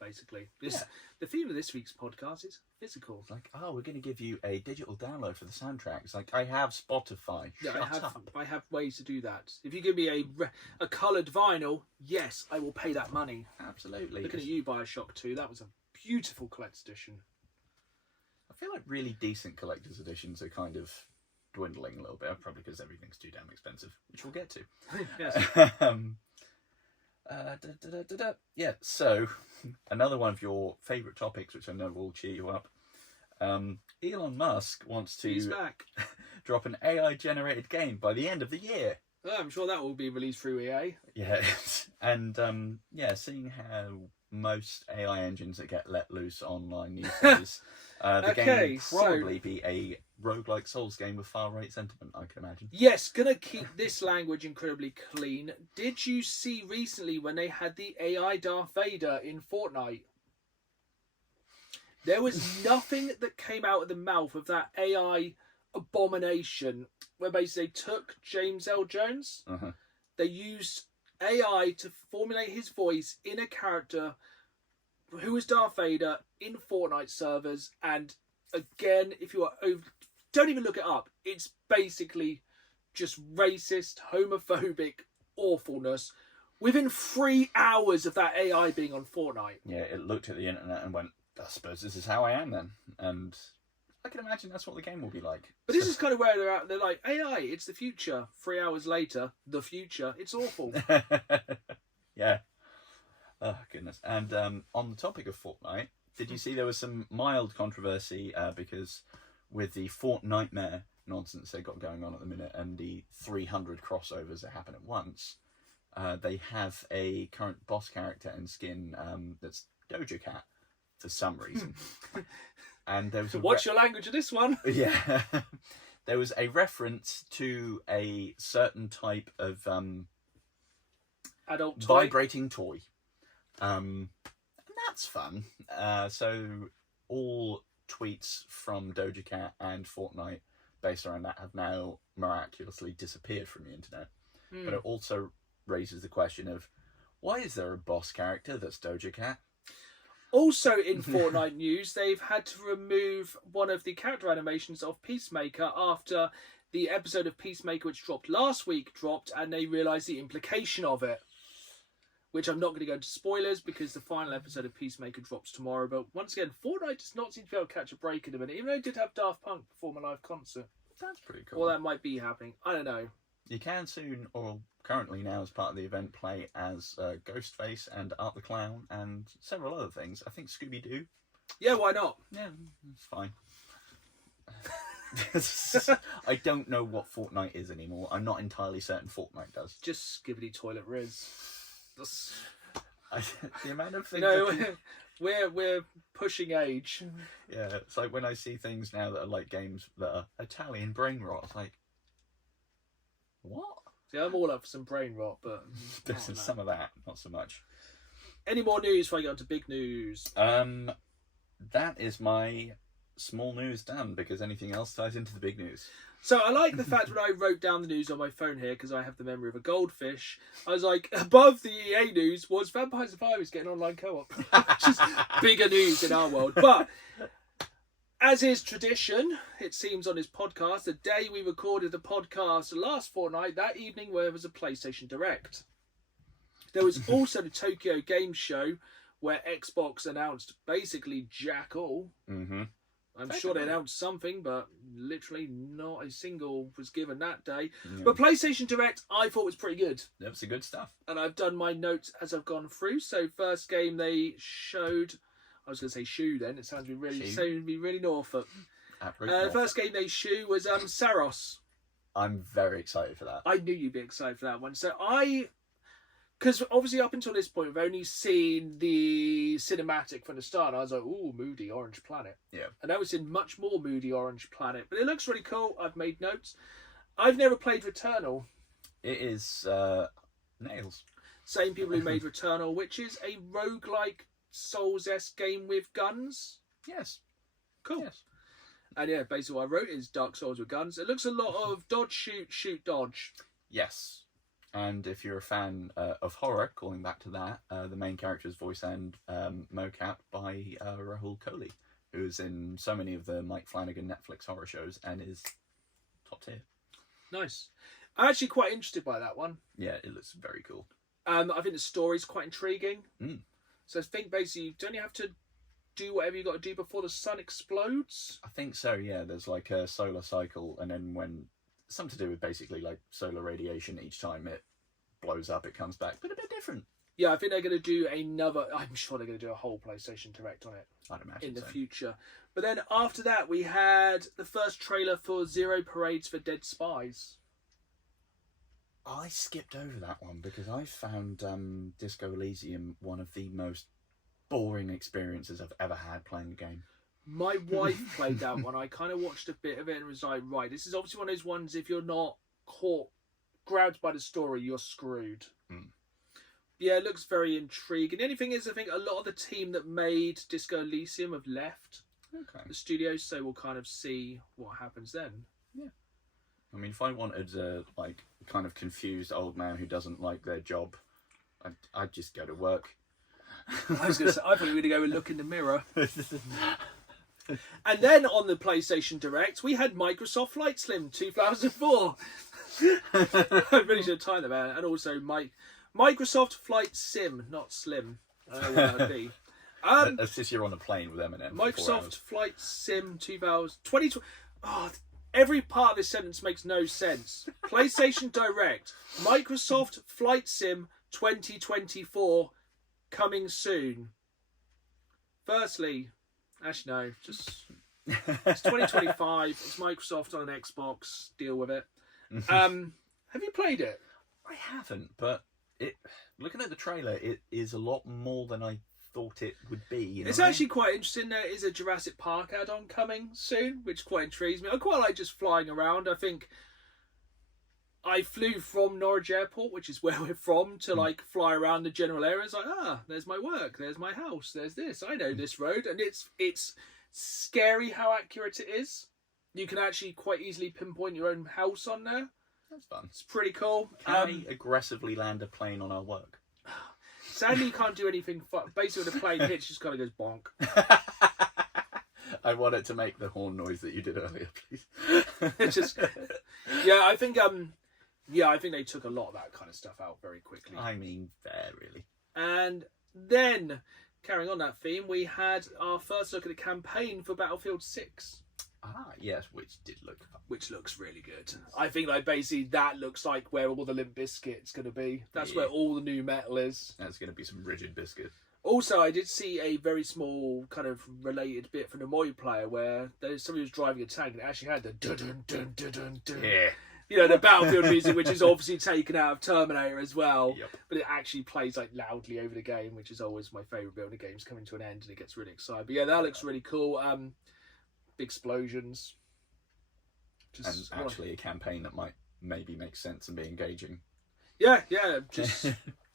basically. The theme of this week's podcast is physical. It's like, we're going to give you a digital download for the soundtrack. It's like, I have Spotify. Yeah, I have ways to do that. If you give me a coloured vinyl, yes, I will pay that money. Absolutely. Looking at you, Bioshock 2, that was a beautiful collector's edition. I feel like really decent collector's editions are kind of dwindling a little bit, probably because everything's too damn expensive, which we'll get to. Yes. Yeah, so another one of your favourite topics, which I know will cheer you up. Elon Musk wants to drop an AI-generated game by the end of the year. I'm sure that will be released through EA. Yeah, and seeing how most AI engines that get let loose online these days, the game will probably be a roguelike Souls game with far-right sentiment, I can imagine. Yes, gonna keep this language incredibly clean. Did you see recently when they had the AI Darth Vader in Fortnite? There was nothing that came out of the mouth of that AI abomination where basically they took James L. Jones, they used AI to formulate his voice in a character who is Darth Vader in Fortnite servers, and again, if you are over, don't even look it up. It's basically just racist, homophobic awfulness within 3 hours of that AI being on Fortnite. Yeah, it looked at the internet and went, I suppose this is how I am then. And I can imagine that's what the game will be like. But this is kind of where they're at. They're like, AI, it's the future. 3 hours later, the future. It's awful. Yeah. Oh, goodness. And on the topic of Fortnite, did you see there was some mild controversy because with the Fortnightmare nonsense they've got going on at the minute and the 300 crossovers that happen at once, they have a current boss character and skin that's Doja Cat for some reason. And there was What's your language of this one? Yeah. There was a reference to a certain type of Adult toy. vibrating toy. And that's fun. So all tweets from Doja Cat and Fortnite based around that have now miraculously disappeared from the internet. But it also raises the question of, why is there a boss character that's Doja Cat? Also in Fortnite news, they've had to remove one of the character animations of Peacemaker after the episode of Peacemaker, which dropped last week, dropped, and they realised the implication of it. Which I'm not going to go into spoilers because the final episode of Peacemaker drops tomorrow. But once again, Fortnite does not seem to be able to catch a break in a minute, even though it did have Daft Punk perform a live concert. That's pretty cool. Or that might be happening. I don't know. You can soon, or currently now as part of the event, play as Ghostface and Art the Clown and several other things. I think Scooby-Doo. Yeah, why not? Yeah, it's fine. I don't know what Fortnite is anymore. I'm not entirely certain Fortnite does. Just Skibbity Toilet Riz. The amount of things... We're pushing age. Yeah, it's like when I see things now that are like games that are Italian brain rot, it's like, what? Yeah, I'm all up for some brain rot, but... There's some of that, not so much. Any more news before I get on to big news? That is my small news done, because anything else ties into the big news. So I like the fact when I wrote down the news on my phone here, because I have the memory of a goldfish, I was like, above the EA news was Vampire Survivors getting online co-op. Which is bigger news in our world. But, as is tradition, it seems on his podcast, the day we recorded the podcast last fortnight, that evening there was a PlayStation Direct. There was also the Tokyo Game Show, where Xbox announced basically jack all. Mm-hmm. I'm sure they announced something, but literally not a single was given that day. Yeah. But PlayStation Direct, I thought was pretty good. That was the good stuff. And I've done my notes as I've gone through. So first game they showed, I was going to say shoe then. It sounds really Norfolk. First game they showed was Saros. I'm very excited for that. I knew you'd be excited for that one. So because obviously up until this point, we've only seen the cinematic from the start. I was like, ooh, moody orange planet. Yeah. And now we've seen much more moody orange planet. But it looks really cool. I've made notes. I've never played Returnal. It is nails. Same people who made Returnal, which is a roguelike Souls-esque game with guns. Yes. Cool. Yes. And yeah, basically what I wrote is Dark Souls with guns. It looks a lot of dodge, shoot, dodge. Yes. And if you're a fan of horror, calling back to that, the main character's voice and mocap by Rahul Kohli, who is in so many of the Mike Flanagan Netflix horror shows and is top tier. Nice. I'm actually quite interested by that one. Yeah, it looks very cool. I think the story's quite intriguing. Mm. So I think basically, don't you have to do whatever you got to do before the sun explodes? I think so, yeah. There's like a solar cycle, and then when... something to do with basically like solar radiation. Each time it blows up, it comes back, but a bit different. Yeah, I think they're going to do another... I'm sure they're going to do a whole PlayStation Direct on it. I'd imagine in the so. future. But then after that, we had the first trailer for Zero Parades for Dead Spies. I skipped over that one because I found Disco Elysium one of the most boring experiences I've ever had playing the game. My wife played that one. I kind of watched a bit of it and was like, right, this is obviously one of those ones, if you're not grabbed by the story, you're screwed. Mm. Yeah, it looks very intriguing. The only thing is, I think a lot of the team that made Disco Elysium have left the studio, so we'll kind of see what happens then. Yeah. I mean, if I wanted a like kind of confused old man who doesn't like their job, I'd just go to work. I was going to say, I thought you were going to go and look in the mirror. And then on the PlayStation Direct, we had Microsoft Flight Sim 2004. I really should have timed that, man. And also Microsoft Flight Sim, not Slim. I don't know what that would be. That's just you're on a plane with Eminem. Microsoft Flight Sim 2020. Oh, every part of this sentence makes no sense. PlayStation Direct, Microsoft Flight Sim 2024, coming soon. Firstly, actually no, just it's 2025. It's Microsoft on an Xbox. Deal with it. Have you played it? I haven't, but looking at the trailer, it is a lot more than I thought it would be. It's actually quite interesting. There is a Jurassic Park add-on coming soon, which quite intrigues me. I quite like just flying around. I think I flew from Norwich Airport, which is where we're from, to like fly around the general areas. Like, there's my work, there's my house, there's this. I know this road, and it's scary how accurate it is. You can actually quite easily pinpoint your own house on there. That's fun. It's pretty cool. Can we aggressively land a plane on our work? Sadly, you can't do anything. Basically, when the plane hits, just kind of goes bonk. I want it to make the horn noise that you did earlier, please. I think they took a lot of that kind of stuff out very quickly. I mean, fair, really. And then, carrying on that theme, we had our first look at the campaign for Battlefield 6. Yes, which did look fun. Which looks really good. I think basically that looks like where all the Limp Bizkit's going to be. That's where all the new metal is. That's going to be some rigid biscuit. Also, I did see a very small kind of related bit from the multiplayer where somebody was driving a tank and it actually had the dun-dun-dun-dun-dun-dun. Yeah. You know, the Battlefield music, which is obviously taken out of Terminator as well. Yep. But it actually plays like loudly over the game, which is always my favourite bit when the game's coming to an end and it gets really exciting. But yeah, that looks really cool. Big explosions. And actually a campaign that might maybe make sense and be engaging. Yeah, just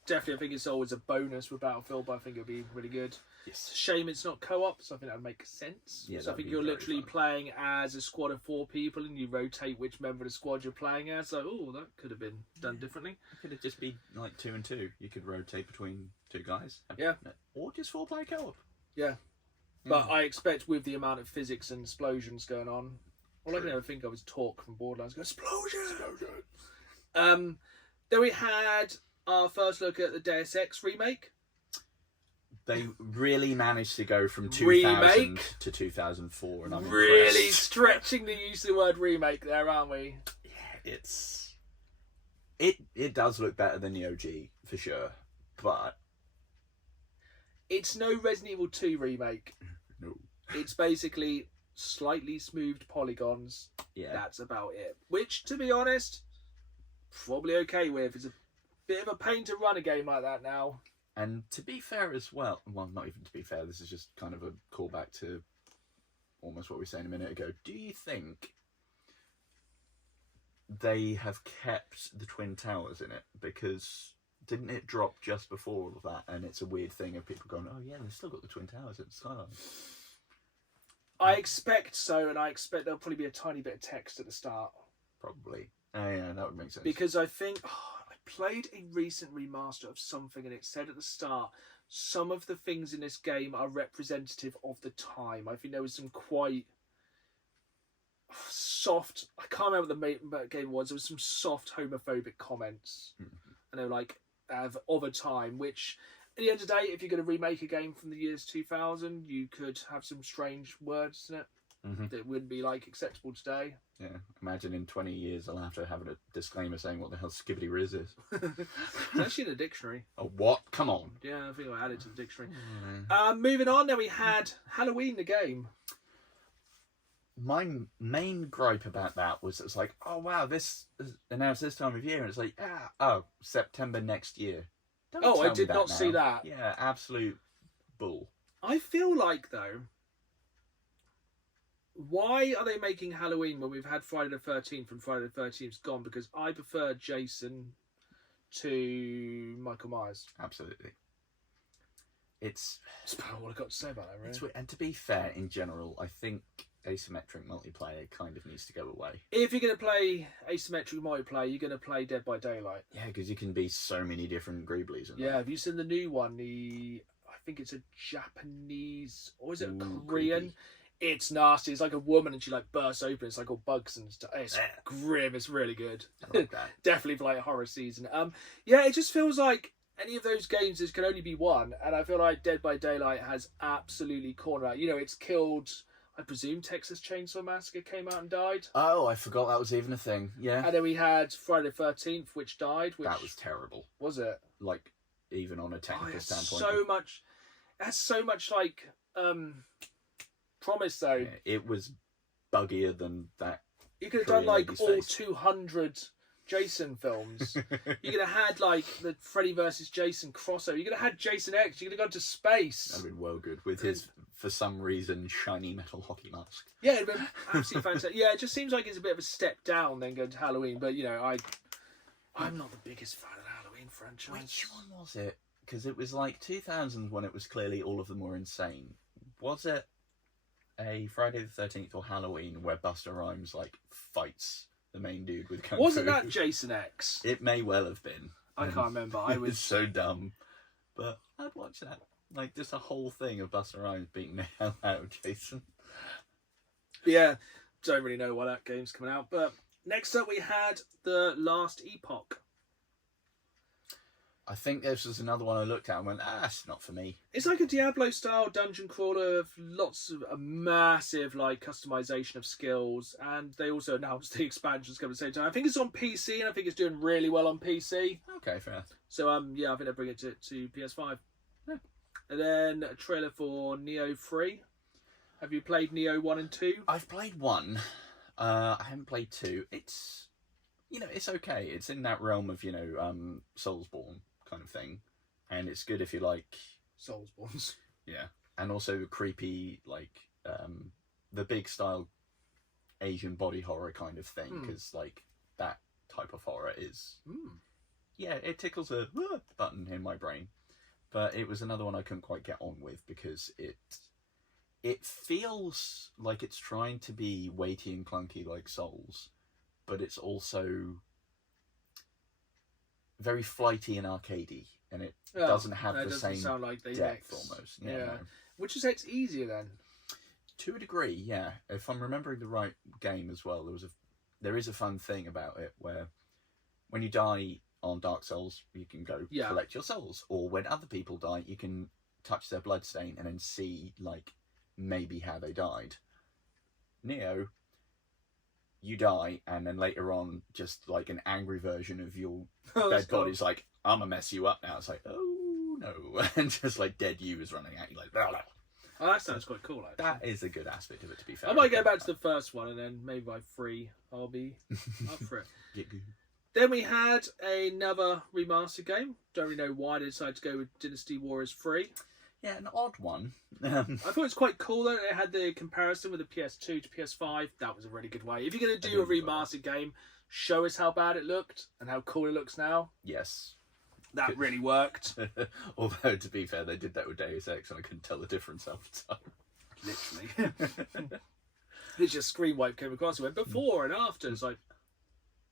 definitely I think it's always a bonus with Battlefield, but I think it'll be really good. Yes. It's a shame it's not co-op, so I think that would make sense. Yeah, so I think you're literally playing as a squad of 4 people and you rotate which member of the squad you're playing as. So, that could have been done differently. It could have just been like 2 and 2. You could rotate between 2 guys. Yeah. Or just 4-player co-op. Yeah. But I expect with the amount of physics and explosions going on, all I can ever think of is Talk from Borderlands going, explosion! Then we had our first look at the Deus Ex remake. They really managed to go from 2000 to 2004, and I'm really impressed. stretching the use of the word remake there, aren't we? Yeah, it does look better than the OG for sure, but it's no Resident Evil 2 remake. No, it's basically slightly smoothed polygons. Yeah, that's about it. Which, to be honest, probably okay with. It's a bit of a pain to run a game like that now. And to be fair as well, not even to be fair, this is just kind of a callback to almost what we were saying a minute ago. Do you think they have kept the Twin Towers in it? Because didn't it drop just before all of that? And it's a weird thing of people going, oh yeah, they've still got the Twin Towers at the skyline. I expect so, and I expect there'll probably be a tiny bit of text at the start. Probably. Yeah, that would make sense. Because I think... I played a recent remaster of something and it said at the start some of the things in this game are representative of the time. I think there was some quite soft, I can't remember what the game was, there was some soft homophobic comments and they were like of a time, which at the end of the day, if you're going to remake a game from the years 2000, you could have some strange words in it that wouldn't be like acceptable today. Yeah, imagine in 20 years I'll have to have a disclaimer saying what the hell Skibbity Riz is. It's actually in the dictionary. Oh, what? Come on. Yeah, I think I added to the dictionary. Moving on, then we had Halloween the game. My main gripe about that was it's like, oh wow, this is announced this time of year, and it's like, September next year. I did not see that. Yeah, absolute bull. I feel like, though, why are they making Halloween when we've had Friday the 13th and Friday the 13th's gone? Because I prefer Jason to Michael Myers. Absolutely. It's about all I've got to say about that, really. And to be fair, in general, I think asymmetric multiplayer kind of needs to go away. If you're going to play asymmetric multiplayer, you're going to play Dead by Daylight. Yeah, because you can be so many different Greeblies in there. Yeah, have you seen the new one? I think it's a Japanese, or is it a Korean? Creepy. It's nasty. It's like a woman and she like bursts open. It's like all bugs and stuff. It's grim. It's really good. I like that. Definitely for like horror season. Yeah, it just feels like any of those games can only be one, and I feel like Dead by Daylight has absolutely cornered out. You know, it's killed. I presume Texas Chainsaw Massacre came out and died. Oh, I forgot that was even a thing. Yeah. And then we had Friday the 13th, which died. That was terrible. Was it? Like, even on a technical standpoint. It has so much like promise though. Yeah, it was buggier than that. You could have done Korean like lady's all face. 200 Jason films. You could have had like the Freddy versus Jason crossover. You could have had Jason X. You could have gone to space. That'd been well good with his, for some reason, shiny metal hockey mask. Yeah, it'd been absolutely fantastic. Yeah, it just seems like it's a bit of a step down then going to Halloween. But you know, I'm not the biggest fan of the Halloween franchise. Which one was it? Because it was like 2000 when it was clearly all of them were insane. Was it a Friday the 13th or Halloween where Busta Rhymes like fights the main dude with kung Wasn't fu? that Jason X? It may well have been. I can't remember. I It was was so dumb, but I'd watch that. Like just a whole thing of Busta Rhymes beating the hell out of Jason. yeah. Don't really know why that game's coming out. But next up we had The Last Epoch. I think this was another one I looked at and went, it's not for me. It's like a Diablo-style dungeon crawler with lots of a massive like customization of skills, and they also announced the expansions coming at the same time. I think it's on PC, and I think it's doing really well on PC. Okay, fair. So yeah, I think they'll bring it to PS5. Yeah. And then a trailer for Neo 3. Have you played Neo 1 and 2? I've played 1. I haven't played 2. It's, it's okay. It's in that realm of, Soulsborne kind of thing, and it's good if you like Soulsborne. Yeah, and also creepy, like the big style Asian body horror kind of thing, because like that type of horror is yeah, it tickles a button in my brain. But it was another one I couldn't quite get on with because it feels like it's trying to be weighty and clunky like Souls, but it's also very flighty and arcadey, and it doesn't have the same sound like they depth mix. almost. Yeah. No. Would you say it's easier then? To a degree, yeah. If I'm remembering the right game as well, there is a fun thing about it where when you die on Dark Souls, you can go collect your souls, or when other people die, you can touch their bloodstain and then see like maybe how they died. Neo, you die, and then later on, just like an angry version of your dead body's like, I'm gonna mess you up now. It's like, oh no, and just like dead you is running at you like, blah, blah. Oh, that sounds quite cool, actually. That is a good aspect of it, to be fair. I might go back to the first one, and then maybe by 3, I'll be up for it. Get good. Then we had another remastered game. Don't really know why they decided to go with Dynasty Warriors 3. Yeah, an odd one. I thought it was quite cool though. It had the comparison with the PS2 to PS5. That was a really good way. If you're going to do a remastered game, show us how bad it looked and how cool it looks now. Yes. That really worked. Although, to be fair, they did that with Deus Ex and I couldn't tell the difference half the time. Literally. It's just screen wipe came across. It went before and after. It's like,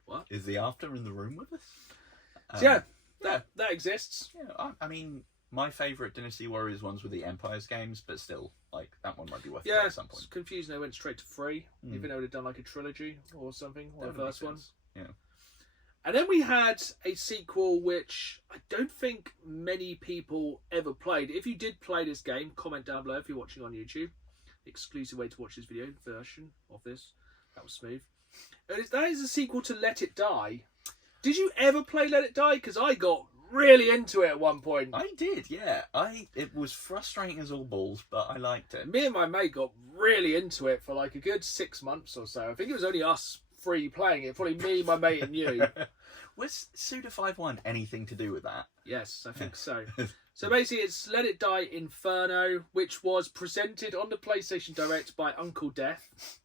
what? Is the after in the room with us? That exists. Yeah, I mean, my favourite Dynasty Warriors ones were the Empires games, but still, like, that one might be worth it at some point. It's confusing they went straight to 3, even though they'd done like a trilogy or something, or the first one. Yeah. And then we had a sequel which I don't think many people ever played. If you did play this game, comment down below if you're watching on YouTube. Exclusive way to watch this video version of this. That was smooth. That is a sequel to Let It Die. Did you ever play Let It Die? Because I got really into it at one point. I did, yeah. It was frustrating as all balls, but I liked it. Me and my mate got really into it for like a good 6 months or so. I think it was only us 3 playing it. Probably me, my mate, and you. Was Suda 5-1 anything to do with that? Yes, I think so. So basically it's Let It Die Inferno, which was presented on the PlayStation Direct by Uncle Death,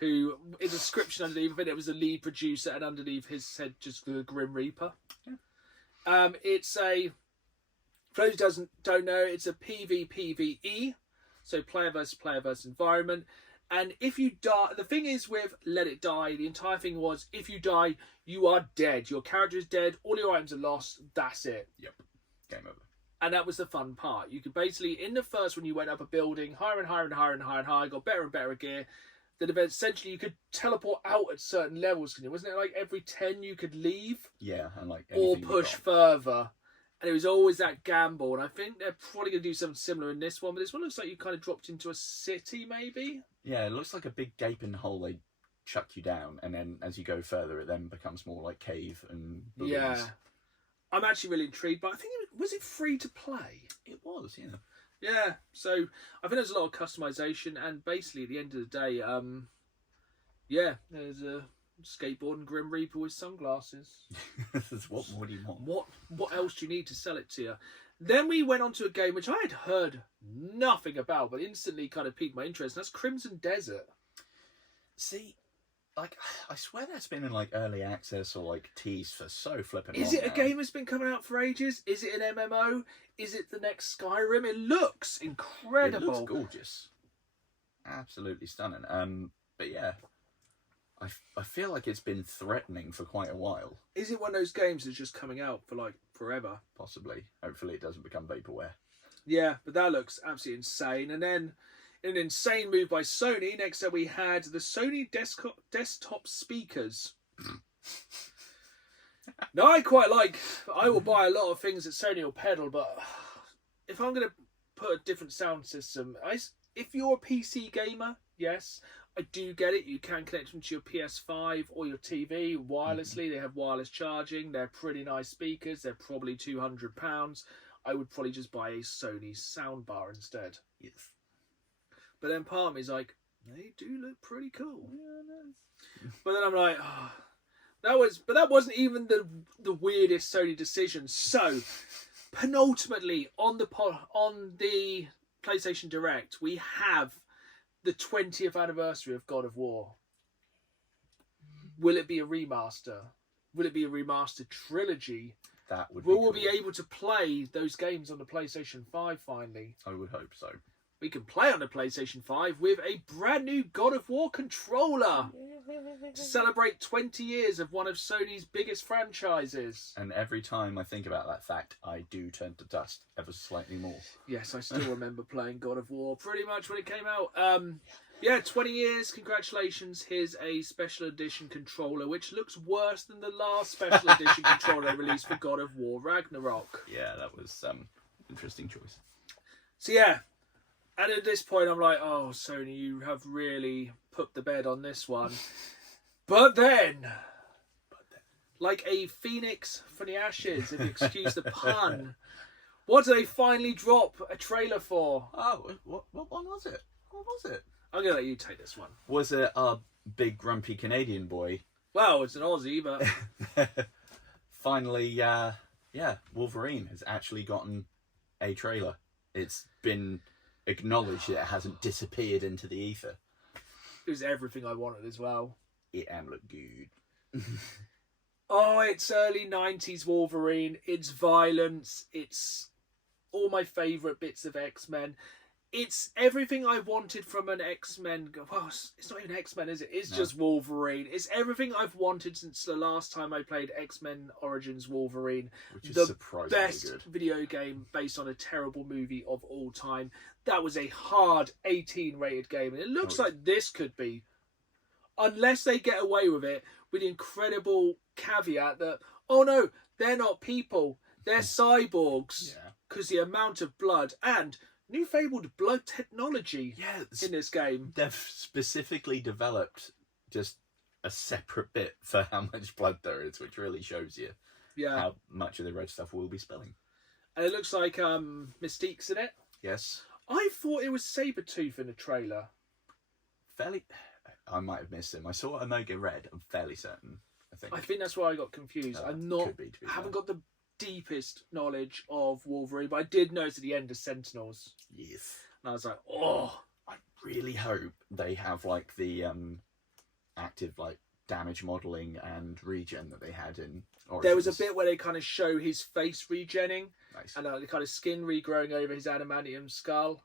who, in the description underneath of it, was the lead producer, and underneath his said just the Grim Reaper. Yeah. It's a, for those who don't know, it's a PvPvE, so player versus environment. And if you die, the thing is with Let It Die, the entire thing was, if you die, you are dead. Your character is dead, all your items are lost, that's it. Yep. Game over. And that was the fun part. You could basically, in the first one, you went up a building, higher and higher and higher and higher and higher, got better and better gear. Then essentially you could teleport out at certain levels. Wasn't it like every 10 you could leave? Yeah, and like or push further. And it was always that gamble. And I think they're probably going to do something similar in this one. But this one looks like you kind of dropped into a city, maybe? Yeah, it looks like a big gaping hole they chuck you down. And then as you go further, it then becomes more like cave and buildings. Yeah. I'm actually really intrigued. But I think, was it free to play? It was, yeah. Yeah, so I think there's a lot of customization, and basically at the end of the day, there's a skateboarding Grim Reaper with sunglasses. What more do you want? What else do you need to sell it to you? Then we went on to a game which I had heard nothing about, but instantly kind of piqued my interest, and that's Crimson Desert. See, like, I swear that's been in like early access or like teased for so flipping long. Is it a now. game that's been coming out for ages? Is it an MMO? Is it the next Skyrim? It looks incredible. It looks gorgeous. Absolutely stunning. But yeah, I feel like it's been threatening for quite a while. Is it one of those games that's just coming out for like forever? Possibly. Hopefully it doesn't become vaporware. Yeah, but that looks absolutely insane. And then, in an insane move by Sony, next up we had the Sony desktop speakers. Now, I will buy a lot of things that Sony will peddle, but if I'm going to put a different sound system, if you're a PC gamer, yes, I do get it. You can connect them to your PS5 or your TV wirelessly. They have wireless charging. They're pretty nice speakers. They're probably £200. I would probably just buy a Sony soundbar instead. Yes. But then part of me is like, they do look pretty cool. Yeah, nice. But then I'm like, that wasn't even the weirdest Sony decision. So, penultimately on the PlayStation Direct, we have the 20th anniversary of God of War. Will it be a remaster? Will it be a remastered trilogy? That would. Will we be able to play those games on the PlayStation 5 finally? I would hope so. We can play on the PlayStation 5 with a brand new God of War controller to celebrate 20 years of one of Sony's biggest franchises. And every time I think about that fact, I do turn to dust ever slightly more. Yes, I still remember playing God of War pretty much when it came out. 20 years, congratulations. Here's a special edition controller, which looks worse than the last special edition controller released for God of War Ragnarok. Yeah, that was interesting choice. So yeah. And at this point, I'm like, oh, Sony, you have really put the bed on this one. But then, like a phoenix from the ashes, if you excuse the pun, what do they finally drop a trailer for? Oh, what one was it? What was it? I'm going to let you take this one. Was it a big grumpy Canadian boy? Well, it's an Aussie, but... Finally, Wolverine has actually gotten a trailer. It's been acknowledged that it hasn't disappeared into the ether. It was everything I wanted as well. It looked good. Oh, it's early 90s Wolverine. It's violence. It's all my favourite bits of X-Men. It's everything I wanted from an X-Men... Well, it's not even X-Men, is it? It's just Wolverine. It's everything I've wanted since the last time I played X-Men Origins Wolverine. Which is the surprisingly best good. video game based on a terrible movie of all time. That was a hard 18 rated game. And it looks like this could be. Unless they get away with it with the incredible caveat that, oh no, they're not people. They're cyborgs. Because the amount of blood and... new fabled blood technology in this game. They've specifically developed just a separate bit for how much blood there is, which really shows you how much of the red stuff we'll be spilling. And it looks like Mystique's in it. Yes. I thought it was Sabretooth in the trailer. I might have missed him. I saw Omega Red, I'm fairly certain. I think that's why I got confused. I'm not... I haven't got the deepest knowledge of Wolverine, but I did notice at the end of Sentinels. Yes. And I was like, oh. I really hope they have like the active like damage modelling and regen that they had in Origins. There was a bit where they kind of show his face regenning. Nice. And the kind of skin regrowing over his adamantium skull.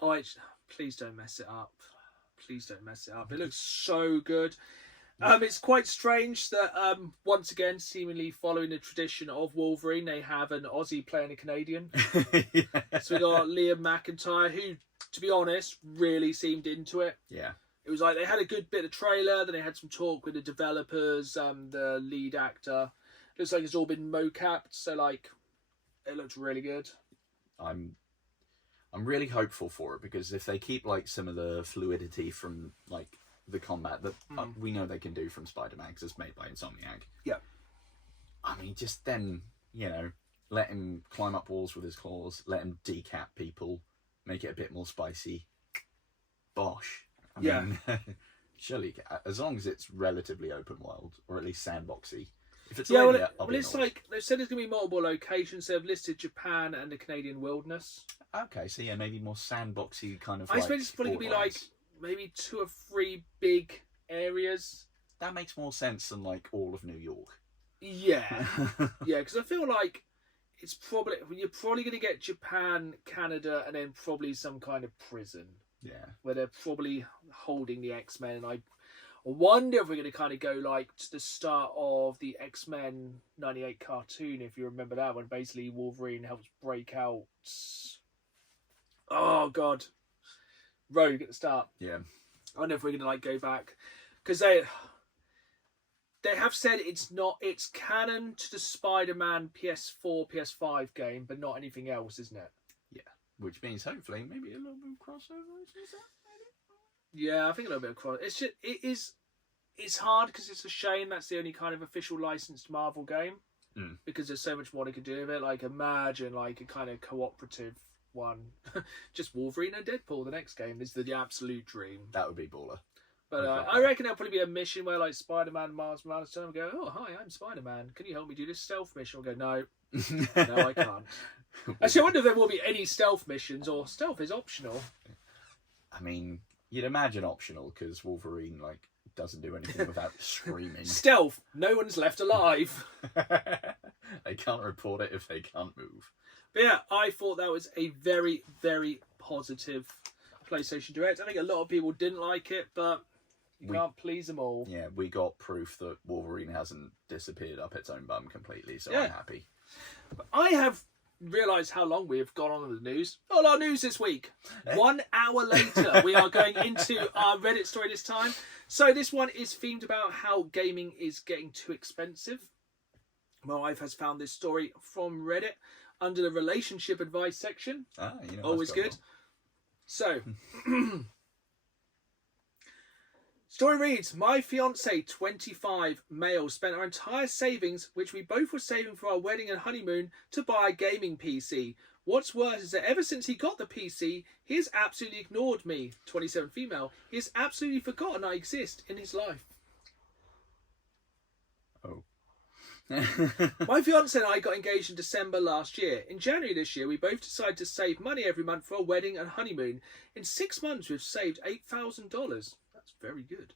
Oh, please don't mess it up. Please don't mess it up. It looks so good. It's quite strange that once again, seemingly following the tradition of Wolverine, they have an Aussie playing a Canadian. Yeah. So we got Liam McIntyre, who, to be honest, really seemed into it. Yeah. It was like they had a good bit of trailer, then they had some talk with the developers, the lead actor. Looks like it's all been mocapped, so like it looks really good. I'm really hopeful for it, because if they keep like some of the fluidity from like the combat that we know they can do from Spider-Man, because it's made by Insomniac. Yeah. I mean, just then, you know, let him climb up walls with his claws, let him decap people, make it a bit more spicy. Bosh. I mean, surely, as long as it's relatively open world, or at least sandboxy. If it's it's like they've said there's going to be multiple locations. They've listed Japan and the Canadian wilderness. Okay, so yeah, maybe more sandboxy kind of. I suppose it's probably going to be like maybe 2 or 3 big areas. That makes more sense than like all of New York. Yeah, yeah, because I feel like you're probably going to get Japan, Canada, and then probably some kind of prison. Yeah, where they're probably holding the X-Men, and I wonder if we're going to kind of go like to the start of the X-Men 98 cartoon, if you remember that, when basically Wolverine helps break out. Oh God, Rogue at the start. Yeah, I wonder if we're going to like go back, because they have said it's canon to the Spider-Man PS4, PS5 game, but not anything else, isn't it? which means hopefully maybe a little bit of crossover. Is that maybe? Yeah, I think a little bit of crossover. It's hard because it's a shame that's the only kind of official licensed Marvel game, because there's so much more they could do with it. Like imagine like a kind of cooperative one, just Wolverine and Deadpool. The next game is the absolute dream. That would be baller. But I reckon there'll probably be a mission where like Spider-Man and Miles Morales turn and go, "Oh hi, I'm Spider-Man. Can you help me do this stealth mission?" We'll go, "No, no, I can't." Actually, I wonder if there will be any stealth missions, or stealth is optional. I mean, you'd imagine optional, because Wolverine like doesn't do anything without screaming. Stealth, no one's left alive. They can't report it if they can't move. But yeah, I thought that was a very, very positive PlayStation Direct. I think a lot of people didn't like it, but you can't please them all. Yeah, we got proof that Wolverine hasn't disappeared up its own bum completely, so Yeah. I'm happy. I have realised how long we have gone on with the news. All our news this week. 1 hour later, we are going into our Reddit story this time. So this one is themed about how gaming is getting too expensive. My wife has found this story from Reddit under the relationship advice section. Always good. So, story reads, my fiance, 25, male, spent our entire savings, which we both were saving for our wedding and honeymoon, to buy a gaming PC. What's worse is that ever since he got the PC, he has absolutely ignored me, 27 female. He has absolutely forgotten I exist in his life. Oh. My fiance and I got engaged in December last year. In January this year, we both decided to save money every month for our wedding and honeymoon. In 6 months, we've saved $8,000. That's very good.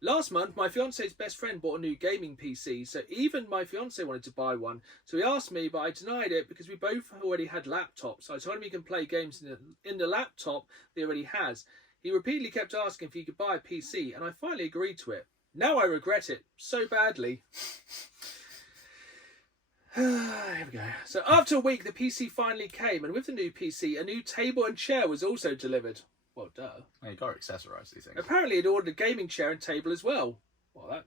Last month, my fiance's best friend bought a new gaming PC, so even my fiance wanted to buy one. So he asked me, but I denied it because we both already had laptops. I told him he can play games in the laptop that he already has. He repeatedly kept asking if he could buy a PC, and I finally agreed to it. Now I regret it so badly. Here we go. So after a week, the PC finally came, and with the new PC, a new table and chair was also delivered. Well, duh. Well, you got to accessorise these things. Apparently, he'd ordered a gaming chair and table as well. Well,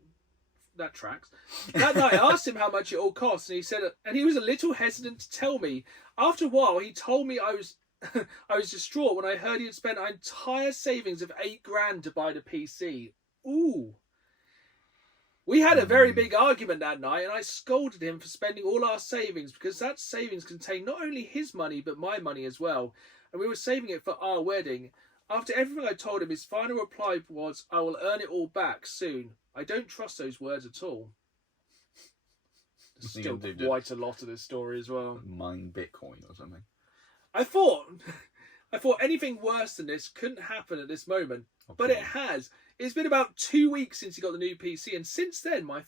that tracks. That night, I asked him how much it all cost, and he said, and he was a little hesitant to tell me. After a while, he told me I was distraught when I heard he had spent our entire savings of $8,000 to buy the PC. Ooh. We had a very big argument that night, and I scolded him for spending all our savings, because that savings contained not only his money but my money as well, and we were saving it for our wedding. After everything I told him, his final reply was, I will earn it all back soon. I don't trust those words at all. There's still quite a lot of this story as well. Mine Bitcoin or something. I thought anything worse than this couldn't happen at this moment, but it has. It's been about 2 weeks since he got the new PC, and since then, my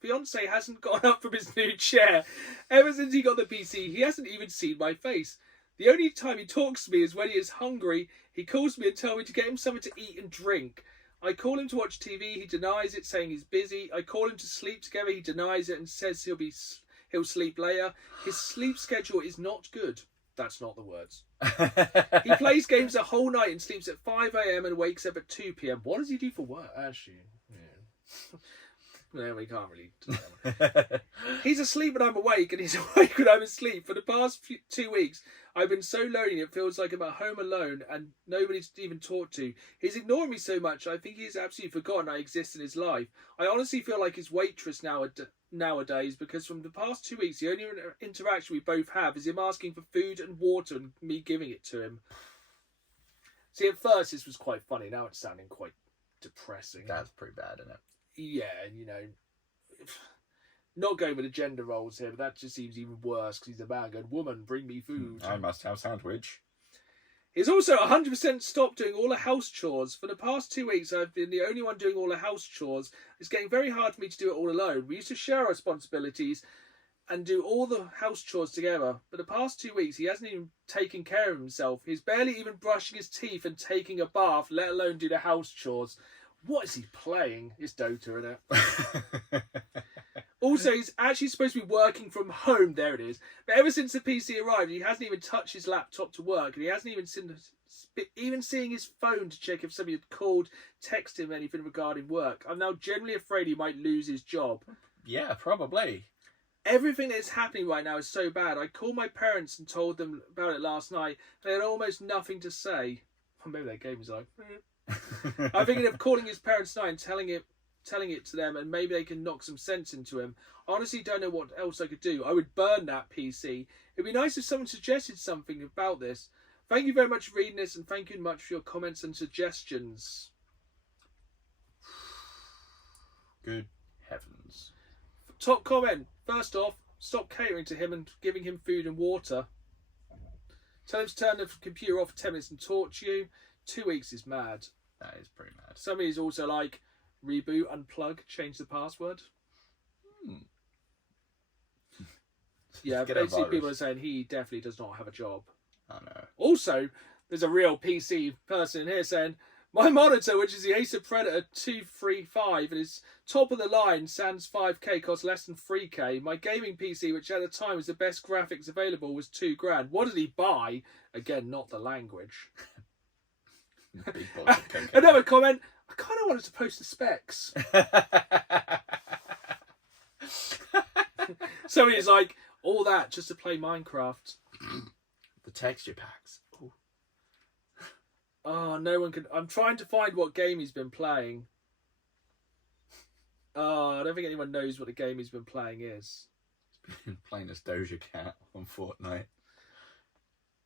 fiance hasn't gotten up from his new chair. Ever since he got the PC, he hasn't even seen my face. The only time he talks to me is when he is hungry. He calls me and tells me to get him something to eat and drink. I call him to watch TV, he denies it, saying he's busy. I call him to sleep together, he denies it and says he'll sleep later. His sleep schedule is not good. That's not the words. He plays games the whole night and sleeps at 5 a.m. and wakes up at 2 p.m. What does he do for work? Actually, yeah. No, we can't really do that. He's asleep when I'm awake and he's awake when I'm asleep. For the past 2 weeks, I've been so lonely it feels like I'm at home alone and nobody to even talk to. He's ignoring me so much, I think he's absolutely forgotten I exist in his life. I honestly feel like his waitress nowadays, because from the past 2 weeks, the only interaction we both have is him asking for food and water and me giving it to him. See, at first this was quite funny, now it's sounding quite depressing. That's pretty bad, isn't it? Yeah, and you know, not going with the gender roles here, but that just seems even worse because he's a man going, woman, bring me food. I must have sandwich. He's also 100% stopped doing all the house chores. For the past 2 weeks, I've been the only one doing all the house chores. It's getting very hard for me to do it all alone. We used to share our responsibilities and do all the house chores together. But the past 2 weeks, he hasn't even taken care of himself. He's barely even brushing his teeth and taking a bath, let alone do the house chores. What is he playing? It's Dota, isn't it? Also, he's actually supposed to be working from home. There it is. But ever since the PC arrived, he hasn't even touched his laptop to work, and he hasn't even seeing his phone to check if somebody had called, texted him anything regarding work. I'm now genuinely afraid he might lose his job. Yeah, probably. Everything that is happening right now is so bad. I called my parents and told them about it last night. They had almost nothing to say. Or maybe their game is like... I'm thinking of calling his parents tonight and telling it to them, and maybe they can knock some sense into him. I honestly don't know what else I could do. I would burn that PC. It'd be nice if someone suggested something about this. Thank you very much for reading this, and thank you much for your comments and suggestions. Good heavens. Top comment. First off, stop catering to him and giving him food and water. Tell him to turn the computer off for 10 minutes and talk to you. 2 weeks is mad. That is pretty mad. Somebody's also like, reboot, unplug, change the password. Yeah, basically people are saying he definitely does not have a job. I know. Also, there's a real PC person in here saying, my monitor, which is the Acer Predator 235 and is top of the line, sans 5K, costs less than 3K. My gaming PC, which at the time was the best graphics available, was $2,000. What did he buy? Again, not the language. Another comment, I kind of wanted to post the specs. Somebody's like, all that just to play Minecraft. The texture packs. Ooh. Oh, no one can... I'm trying to find what game he's been playing. Oh, I don't think anyone knows what the game he's been playing is. He's been playing as Doja Cat on Fortnite.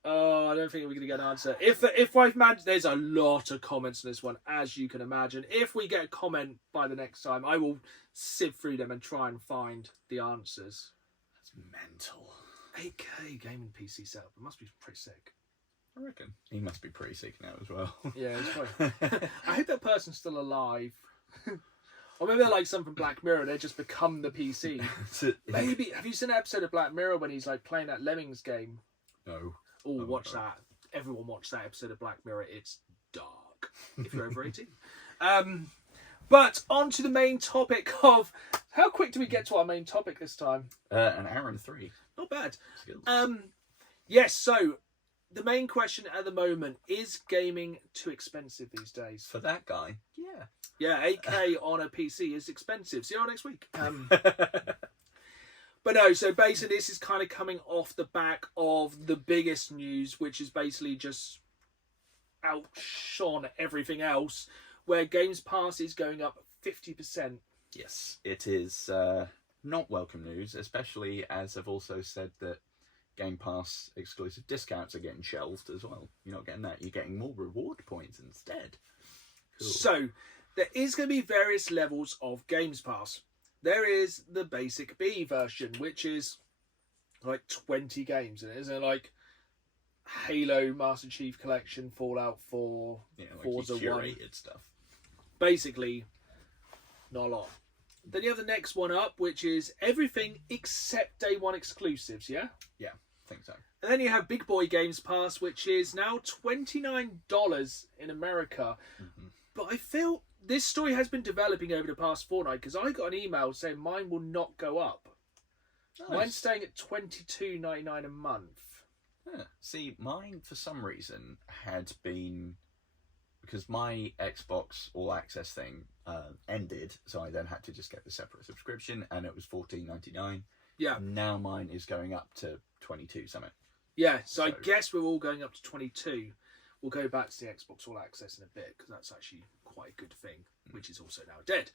Oh, I don't think we're going to get an answer. If I've managed, there's a lot of comments on this one, as you can imagine. If we get a comment by the next time, I will sift through them and try and find the answers. That's mental. 8K gaming PC setup. It must be pretty sick. I reckon. He must be pretty sick now as well. Yeah, it's probably... I hope that person's still alive. Or maybe they're like some from Black Mirror. They just become the PC. Maybe. Have you seen an episode of Black Mirror when he's like playing that Lemmings game? No. Oh, watch that. Everyone watch that episode of Black Mirror. It's dark if you're over 18. But on to the main topic of... How quick do we get to our main topic this time? An hour and 3. Not bad. Skills. Yes, so the main question at the moment, is gaming too expensive these days? For that guy, yeah. Yeah, 8K on a PC is expensive. See you all next week. But no, so basically this is kind of coming off the back of the biggest news, which is basically just outshone everything else, where Games Pass is going up 50%. Yes, it is not welcome news, especially as I've also said that Game Pass exclusive discounts are getting shelved as well. You're not getting that. You're getting more reward points instead. Cool. So there is going to be various levels of Games Pass. There is the basic B version, which is like 20 games in it, isn't it? Like Halo, Master Chief Collection, Fallout 4, like Forza 1. Curated stuff. Basically, not a lot. Then you have the next one up, which is everything except Day 1 exclusives, yeah? Yeah, I think so. And then you have Big Boy Games Pass, which is now $29 in America. Mm-hmm. But I feel this story has been developing over the past fortnight because I got an email saying mine will not go up. Nice. Mine's staying at $22.99 a month. Yeah. See, mine for some reason had been, because my Xbox All Access thing ended, so I then had to just get the separate subscription, and it was $14.99. Yeah. Now mine is going up to 22 something. Yeah, so I guess we're all going up to 22. We'll go back to the Xbox All Access in a bit because that's actually quite a good thing, which is also now dead.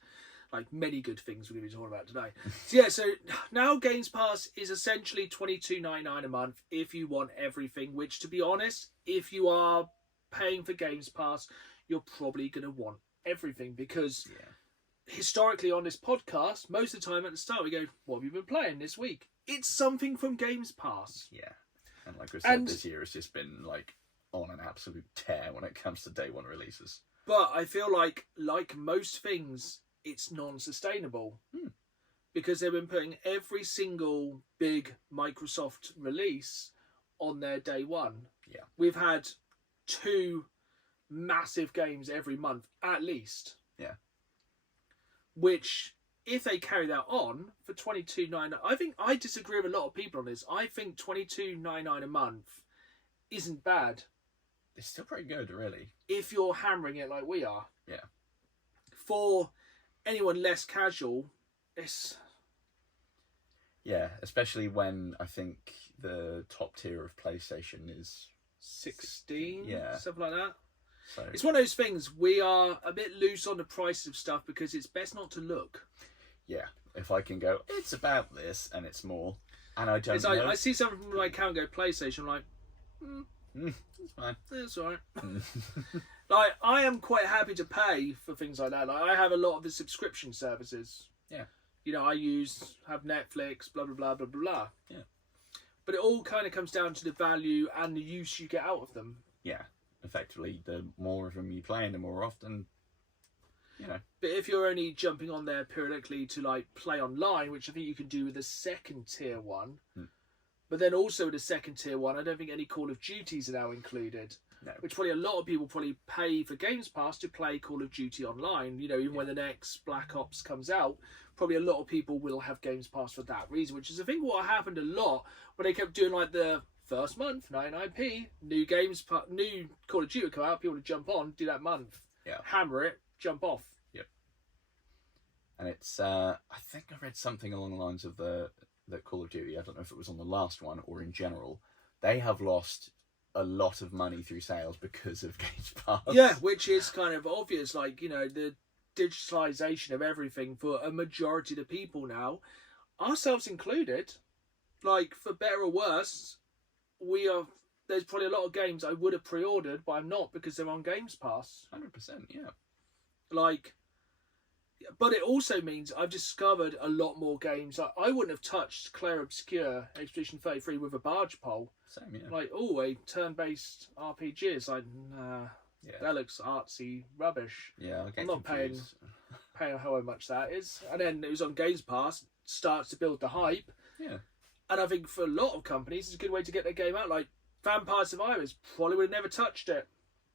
Like many good things we're going to be talking about today. So yeah, so now Games Pass is essentially $22.99 a month if you want everything, which to be honest, if you are paying for Games Pass, you're probably going to want everything because historically on this podcast, most of the time at the start we go, what have you been playing this week? It's something from Games Pass. Yeah. And like I said, this year has just been like on an absolute tear when it comes to day one releases. But I feel like most things, it's non-sustainable because they've been putting every single big Microsoft release on their day one. Yeah. We've had 2 massive games every month, at least. Yeah. Which, if they carry that on for $22.99, I think I disagree with a lot of people on this. I think $22.99 a month isn't bad. It's still pretty good, really. If you're hammering it like we are. Yeah. For anyone less casual, it's... Yeah, especially when I think the top tier of PlayStation is 16, yeah, something like that. So it's one of those things, we are a bit loose on the price of stuff because it's best not to look. Yeah, if I can go, it's about this and it's more, and I don't know. Like, I see something from my account go PlayStation, I'm like, it's fine. It's alright. Like, I am quite happy to pay for things like that. Like, I have a lot of the subscription services. Yeah. You know, I have Netflix, blah, blah, blah, blah, blah. Yeah. But it all kind of comes down to the value and the use you get out of them. Yeah. Effectively, the more of them you play and the more often, you know. But if you're only jumping on there periodically to, like, play online, which I think you can do with the second tier one, but then also with the second tier one, I don't think any Call of Duties are now included. No. Which probably a lot of people probably pay for Games Pass to play Call of Duty online. You know, even when the next Black Ops comes out, probably a lot of people will have Games Pass for that reason. Which is, I think, what happened a lot when they kept doing like the first month 99p new Call of Duty would come out. People would jump on, do that month, hammer it, jump off. Yep. And it's I think I read something along the lines of that Call of Duty. I don't know if it was on the last one or in general. They have lost a lot of money through sales because of Games Pass. Yeah, which is kind of obvious. Like, you know, the digitalization of everything for a majority of the people now, ourselves included, like, for better or worse, there's probably a lot of games I would have pre-ordered, but I'm not because they're on Games Pass. 100%, yeah. Like, but it also means I've discovered a lot more games. Like, I wouldn't have touched Clair Obscur Expedition 33 with a barge pole. Same, yeah. Like, a turn-based RPG. It's like, nah, that looks artsy rubbish. Yeah, I'm not paying however much that is. And then it was on Games Pass, starts to build the hype. Yeah. And I think for a lot of companies, it's a good way to get their game out. Like, Vampire Survivors probably would have never touched it.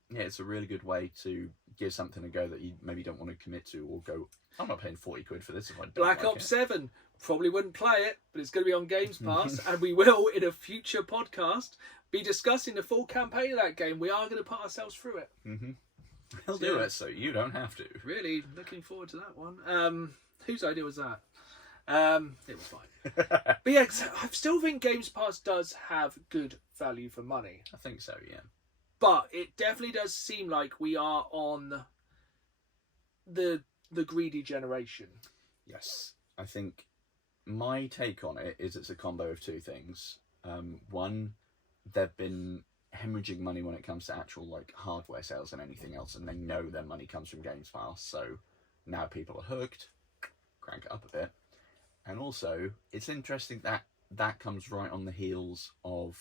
Yeah, it's a really good way to give something a go that you maybe don't want to commit to, or go, I'm not paying 40 quid for this if I don't Black like Ops it. 7, probably wouldn't play it, but it's going to be on Games Pass, and we will, in a future podcast, be discussing the full campaign of that game. We are going to put ourselves through it. We'll do it so you don't have to. Really looking forward to that one. Whose idea was that? It was fine. But yeah, I still think Games Pass does have good value for money. I think so, yeah. But it definitely does seem like we are on the greedy generation. Yes. I think my take on it is it's a combo of two things. One, they've been hemorrhaging money when it comes to actual like hardware sales and anything else, and they know their money comes from Games Pass, so now people are hooked. Crank it up a bit. And also, it's interesting that comes right on the heels of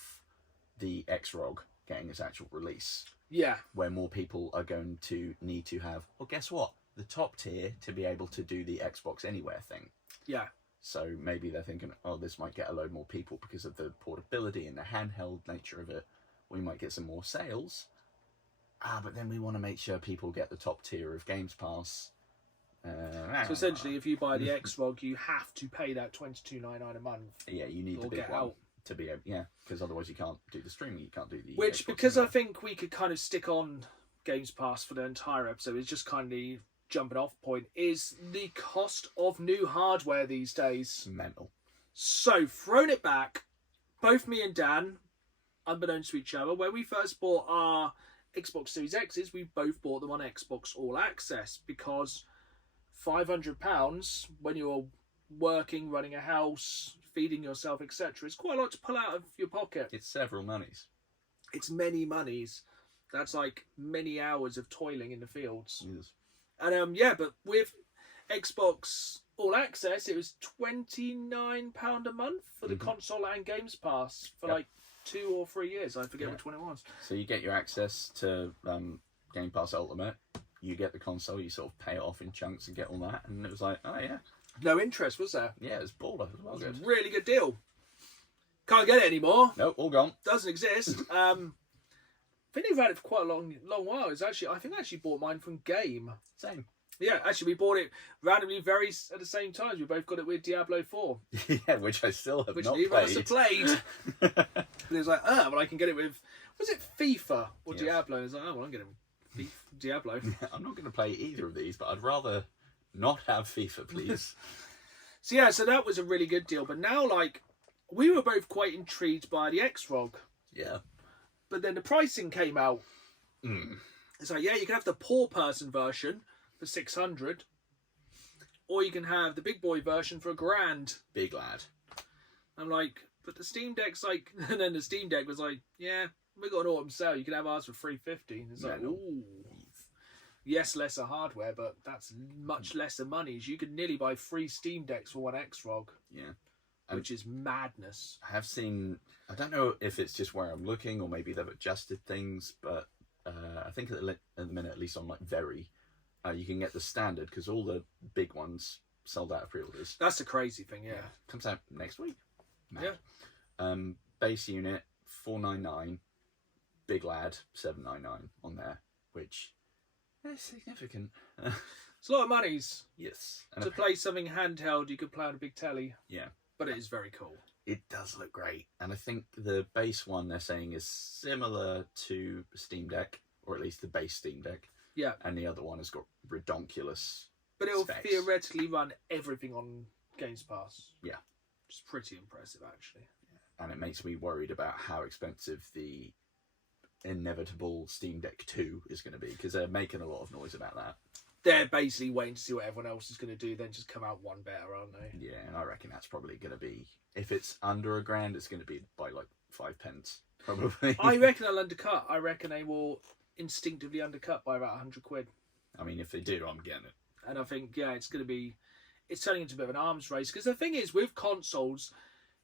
the X-ROG getting its actual release. Yeah. Where more people are going to need to have, well, guess what? The top tier to be able to do the Xbox Anywhere thing. Yeah. So maybe they're thinking, oh, this might get a load more people because of the portability and the handheld nature of it. We might get some more sales. but then we want to make sure people get the top tier of Gamespass. So essentially, if you buy the Xbox, you have to pay that $22.99 a month. Yeah, you need the big get one out. to be able, because otherwise you can't do the streaming, you can't do the Which, Xbox because anyway. I think we could kind of stick on Games Pass for the entire episode, is just kind of the jumping off point, is the cost of new hardware these days. Mental. So, thrown it back, both me and Dan, unbeknownst to each other, when we first bought our Xbox Series X's, we both bought them on Xbox All Access, because £500 when you're working, running a house, feeding yourself, etc., is quite a lot to pull out of your pocket. It's several monies. It's many monies. That's like many hours of toiling in the fields. Yes. And but with Xbox All Access, it was £29 a month for the console and Games Pass for like 2 or 3 years. I forget which one it was. So you get your access to Game Pass Ultimate. You get the console. You sort of pay it off in chunks and get all that. And it was like, oh yeah, No interest, was there? yeah, it was baller. It was It was good. a really good deal. Can't get it anymore. Nope, all gone. Doesn't exist. I think they've had it for quite a long while. I think I actually bought mine from Game. Same. Yeah, actually, we bought it randomly very at the same time. We both got it with Diablo 4, Yeah, which I still have which not neither of us have played. played. And it was like, well, I can get it with, was it FIFA or Yes. Diablo? And it's like, well, I'm getting Diablo. I'm not going to play either of these, but I'd rather not have FIFA, please. So that was a really good deal. But now, like, we were both quite intrigued by the X-Rog. Yeah. But then the pricing came out. It's like, you can have the poor person version for 600, or you can have the big boy version for £1,000. Big lad. I'm like, but the Steam Deck's like, and then the Steam Deck was like, yeah, we got an autumn sale. You can have ours for $350. It's like, ooh, yes, lesser hardware, but that's much lesser money. You could nearly buy 3 Steam Decks for one X-Rog. Yeah. Which is madness. I have seen, I don't know if it's just where I'm looking or maybe they've adjusted things, but I think at the minute, at least on like Very, you can get the standard because all the big ones sold out of pre-orders. That's the crazy thing, yeah. Comes out next week. Mad. Yeah. Base unit $499, big lad $799 on there, which is significant. It's a lot of monies Yes. to play something handheld you could play on a big telly. Yeah. But it is very cool. It does look great. And I think the base one they're saying is similar to Steam Deck, or at least the base Steam Deck. Yeah. And the other one has got redonkulous But it'll specs. theoretically run everything on Games Pass. Yeah. It's pretty impressive, actually. And it makes me worried about how expensive the inevitable Steam Deck 2 is going to be, because they're making a lot of noise about that. They're basically waiting to see what everyone else is going to do, then just come out one better, aren't they? Yeah, and I reckon that's probably going to be, if it's under £1,000, it's going to be by like 5 pence, probably. I reckon they'll undercut. I reckon they will instinctively undercut by about £100. I mean, if they do, I'm getting it. And I think, it's going to be, it's turning into a bit of an arms race. Because the thing is, with consoles,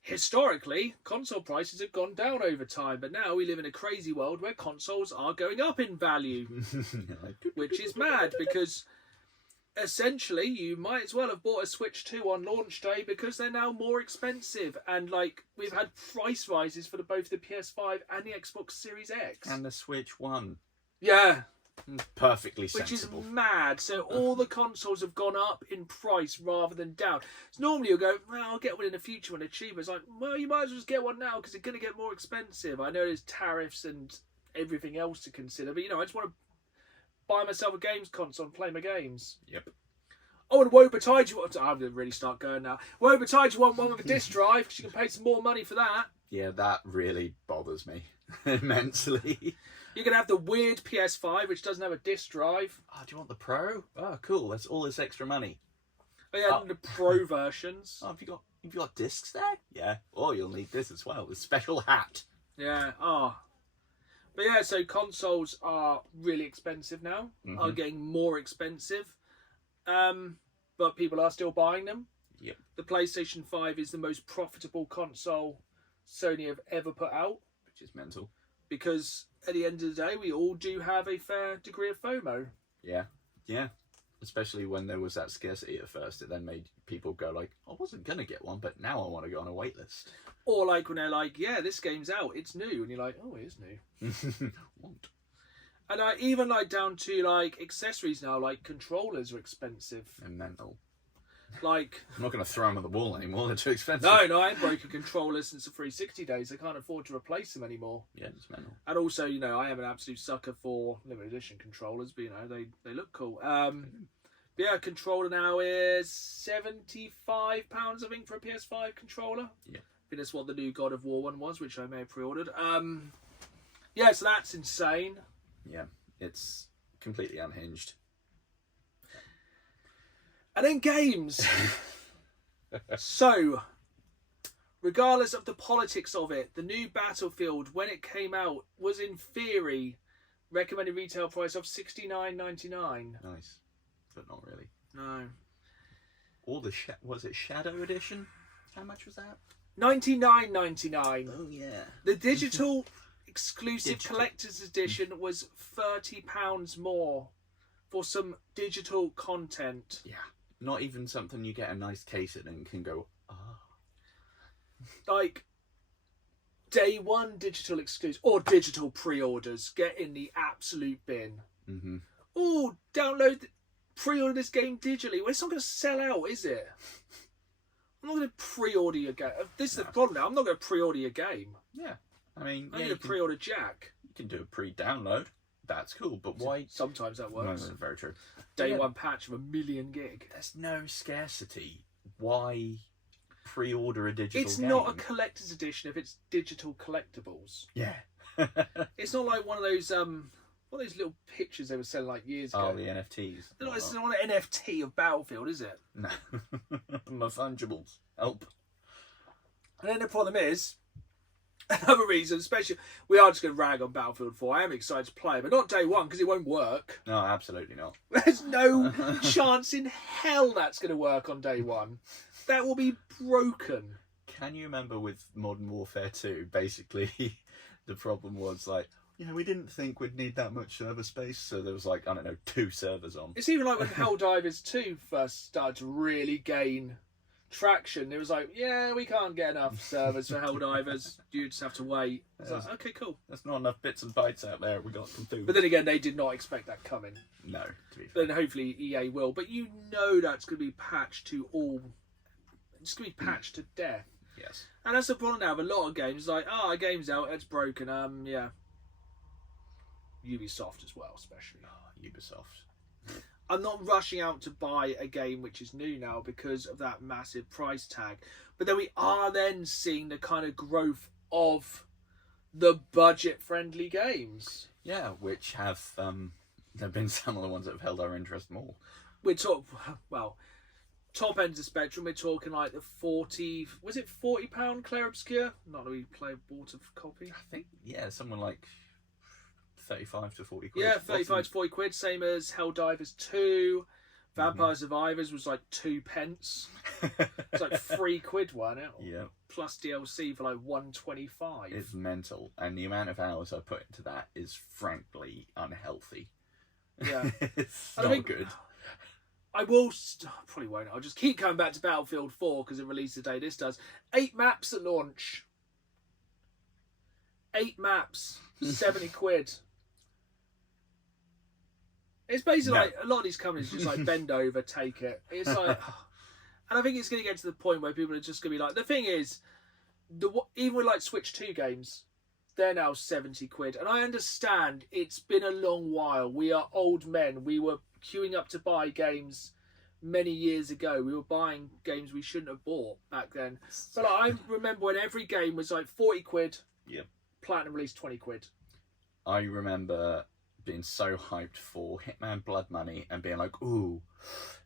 historically, console prices have gone down over time. But now we live in a crazy world where consoles are going up in value. Which is mad, because essentially you might as well have bought a Switch 2 on launch day, because they're now more expensive. And like, we've had price rises for both the PS5 and the Xbox Series X. And the Switch 1. Yeah. Perfectly Which sensible. is mad. So all the consoles have gone up in price rather than down. So normally you'll go, well, I'll get one in the future when they're cheaper. It's like, well, you might as well just get one now because it's going to get more expensive. I know there's tariffs and everything else to consider, but I just want to buy myself a games console and play my games. Yep. Oh, and woe betide you. I'm going to really start going now. Woe betide you want one with a disc drive because you can pay some more money for that. Yeah, that really bothers me immensely. You can have the weird PS5 which doesn't have a disc drive. Oh, do you want the Pro? Oh, cool. That's all this extra money. Oh, yeah, and the Pro versions. Oh, have you got discs there? Yeah. Oh, you'll need this as well. The special hat. Yeah. Oh. But yeah, so consoles are really expensive now. Are getting more expensive. But people are still buying them. Yep. The PlayStation 5 is the most profitable console Sony have ever put out. Which is mental. Because at the end of the day, we all do have a fair degree of FOMO. Yeah. Yeah. Especially when there was that scarcity at first. It then made people go like, I wasn't going to get one, but now I want to go on a wait list. Or like when they're like, yeah, this game's out, it's new. And you're like, oh, it is new. Want. And even like down to like accessories now, like controllers are expensive. And mental. Like, I'm not going to throw them at the wall anymore. They're too expensive. No, I ain't broken controllers since the 360 days. I can't afford to replace them anymore. Yeah, it's mental. And also, I am an absolute sucker for limited edition controllers, but they look cool. But yeah, a controller now is £75, I think, for a PS5 controller. Yeah. I think that's what the new God of War one was, which I may have pre-ordered. Yeah, so that's insane. Yeah, it's completely unhinged. And then games. So, regardless of the politics of it, the new Battlefield, when it came out, was in theory recommended retail price of $69.99. Nice, but not really. No. Or the was it Shadow Edition? How much was that? $99.99. Oh yeah. The digital exclusive collector's edition was £30 more for some digital content. Yeah. Not even something you get a nice case in and can go, Like, day one digital exclusive or digital pre-orders get in the absolute bin. Mm-hmm. Oh, pre-order this game digitally. Well, it's not going to sell out, is it? I'm not going to pre-order your game. This is the problem now. I'm not going to pre-order your game. Yeah. I mean, I'm going to pre-order Jack. You can do a pre-download. That's cool, but why? Sometimes that works. No, very true. Day one patch of 1 million gig. There's no scarcity. Why pre-order a digital It's game? not a collector's edition if it's digital collectibles. Yeah. It's not like one of those little pictures they were selling like years ago. Oh, the NFTs. It's not an NFT of Battlefield, is it? No. My fungibles. Help. And then the problem is, another reason, especially, we are just going to rag on Battlefield 4. I am excited to play, but not day one because it won't work. No, absolutely not. There's no chance in hell that's going to work on day one. That will be broken. Can you remember with Modern Warfare 2, basically, the problem was like, we didn't think we'd need that much server space, so there was like, 2 servers on. It's even like when Helldivers 2 first started to really gain traction. It was like, we can't get enough servers for Helldivers. You just have to wait. It's like, okay, cool. There's not enough bits and bytes out there. We got some food. But then again, they did not expect that coming. No, to be fair. Then hopefully EA will. But that's going to be patched to all. It's going to be patched to death. Yes. And that's the problem now with a lot of games. Like, our game's out, it's broken. Yeah. Ubisoft as well, especially. Ubisoft. I'm not rushing out to buy a game which is new now because of that massive price tag. But then we are then seeing the kind of growth of the budget-friendly games. Yeah, which have there have been some of the ones that have held our interest more. We're top end of the spectrum. We're talking like the 40. Was it £40 Claire Obscure? Not that we play bought a copy. I think someone like 35 to 40 quid. Yeah, 35 to 40 quid, same as Helldivers 2. Vampire Survivors was like 2 pence. It's like £3 one out. Yeah. Plus DLC for like 125. It's mental. And the amount of hours I put into that is frankly unhealthy. Yeah. It's not good. I will, probably won't. I'll just keep coming back to Battlefield 4 because it released the day this does. 8 maps at launch. 8 maps. 70 quid. It's basically like a lot of these companies just like bend over, take it. It's like, and I think it's going to get to the point where people are just going to be like, the thing is, even with like Switch 2 games, they're now 70 quid. And I understand it's been a long while. We are old men. We were queuing up to buy games many years ago. We were buying games we shouldn't have bought back then. But like, I remember when every game was like 40 quid. Yeah. Platinum released 20 quid. I remember being so hyped for Hitman Blood Money and being like, ooh,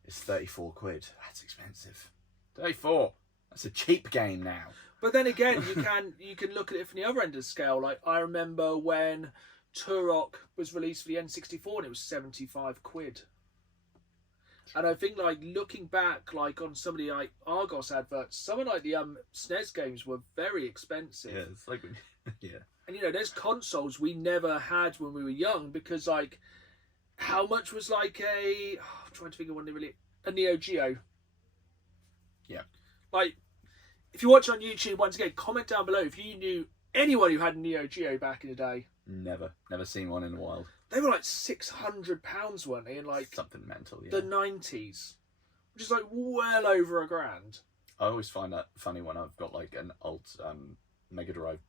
it's 34 quid. That's expensive. 34. That's a cheap game now. But then again, you can look at it from the other end of the scale. Like, I remember when Turok was released for the N64 and it was 75 quid. And I think, like, looking back, like, on some of the, like, Argos adverts, some of, like, the SNES games were very expensive. Yeah, it's like, yeah. And, there's consoles we never had when we were young because, like, how much was, like, I'm trying to think of when they really... A Neo Geo. Yeah. Like, if you watch on YouTube, once again, comment down below if you knew anyone who had a Neo Geo back in the day. Never seen one in a while. They were like £600, weren't they? In like something mental, yeah. the 90s, which is like well over £1,000. I always find that funny when I've got like an old Mega Drive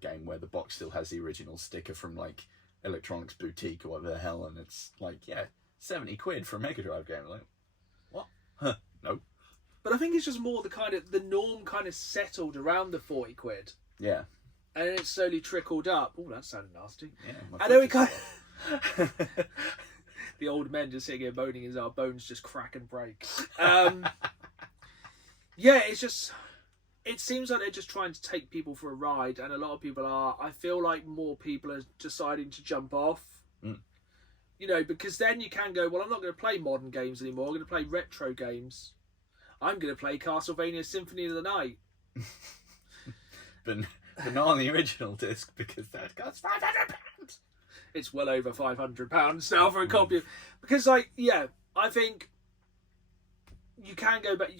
game where the box still has the original sticker from like Electronics Boutique or whatever the hell, and it's like, yeah, 70 quid for a Mega Drive game. Like, what? Huh, no. But I think it's just more the norm kind of settled around the 40 quid. Yeah. And then it slowly trickled up. Oh, that sounded nasty. Yeah. And then we kind of... The old men just sitting here moaning as our bones just crack and break. Yeah, it's just... It seems like they're just trying to take people for a ride, and a lot of people are. I feel like more people are deciding to jump off. Mm. You know, because then you can go, well, I'm not going to play modern games anymore. I'm going to play retro games. I'm going to play Castlevania Symphony of the Night. but not on the original disc, because that costs £500. It's well over £500 now for a copy. Because, like, yeah, I think you can go back.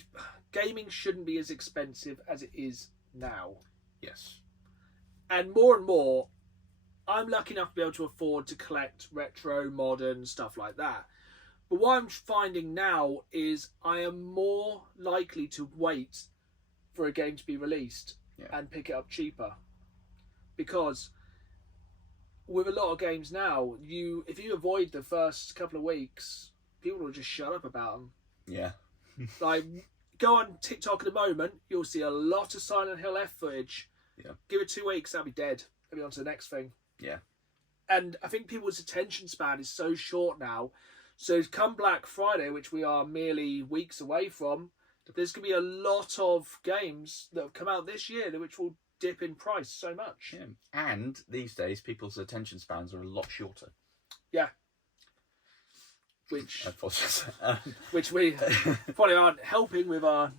Gaming shouldn't be as expensive as it is now. Yes. And more, I'm lucky enough to be able to afford to collect retro, modern, stuff like that. But what I'm finding now is I am more likely to wait for a game to be released and pick it up cheaper. Because with a lot of games now, if you avoid the first couple of weeks, people will just shut up about them. Yeah. Like, go on TikTok at the moment, you'll see a lot of Silent Hill F footage. Yeah. Give it 2 weeks, that'll be dead. They'll be on to the next thing. Yeah. And I think people's attention span is so short now. So come Black Friday, which we are merely weeks away from, there's going to be a lot of games that have come out this year which will dip in price so much. Yeah. And these days, people's attention spans are a lot shorter. Yeah. Which we probably aren't helping with our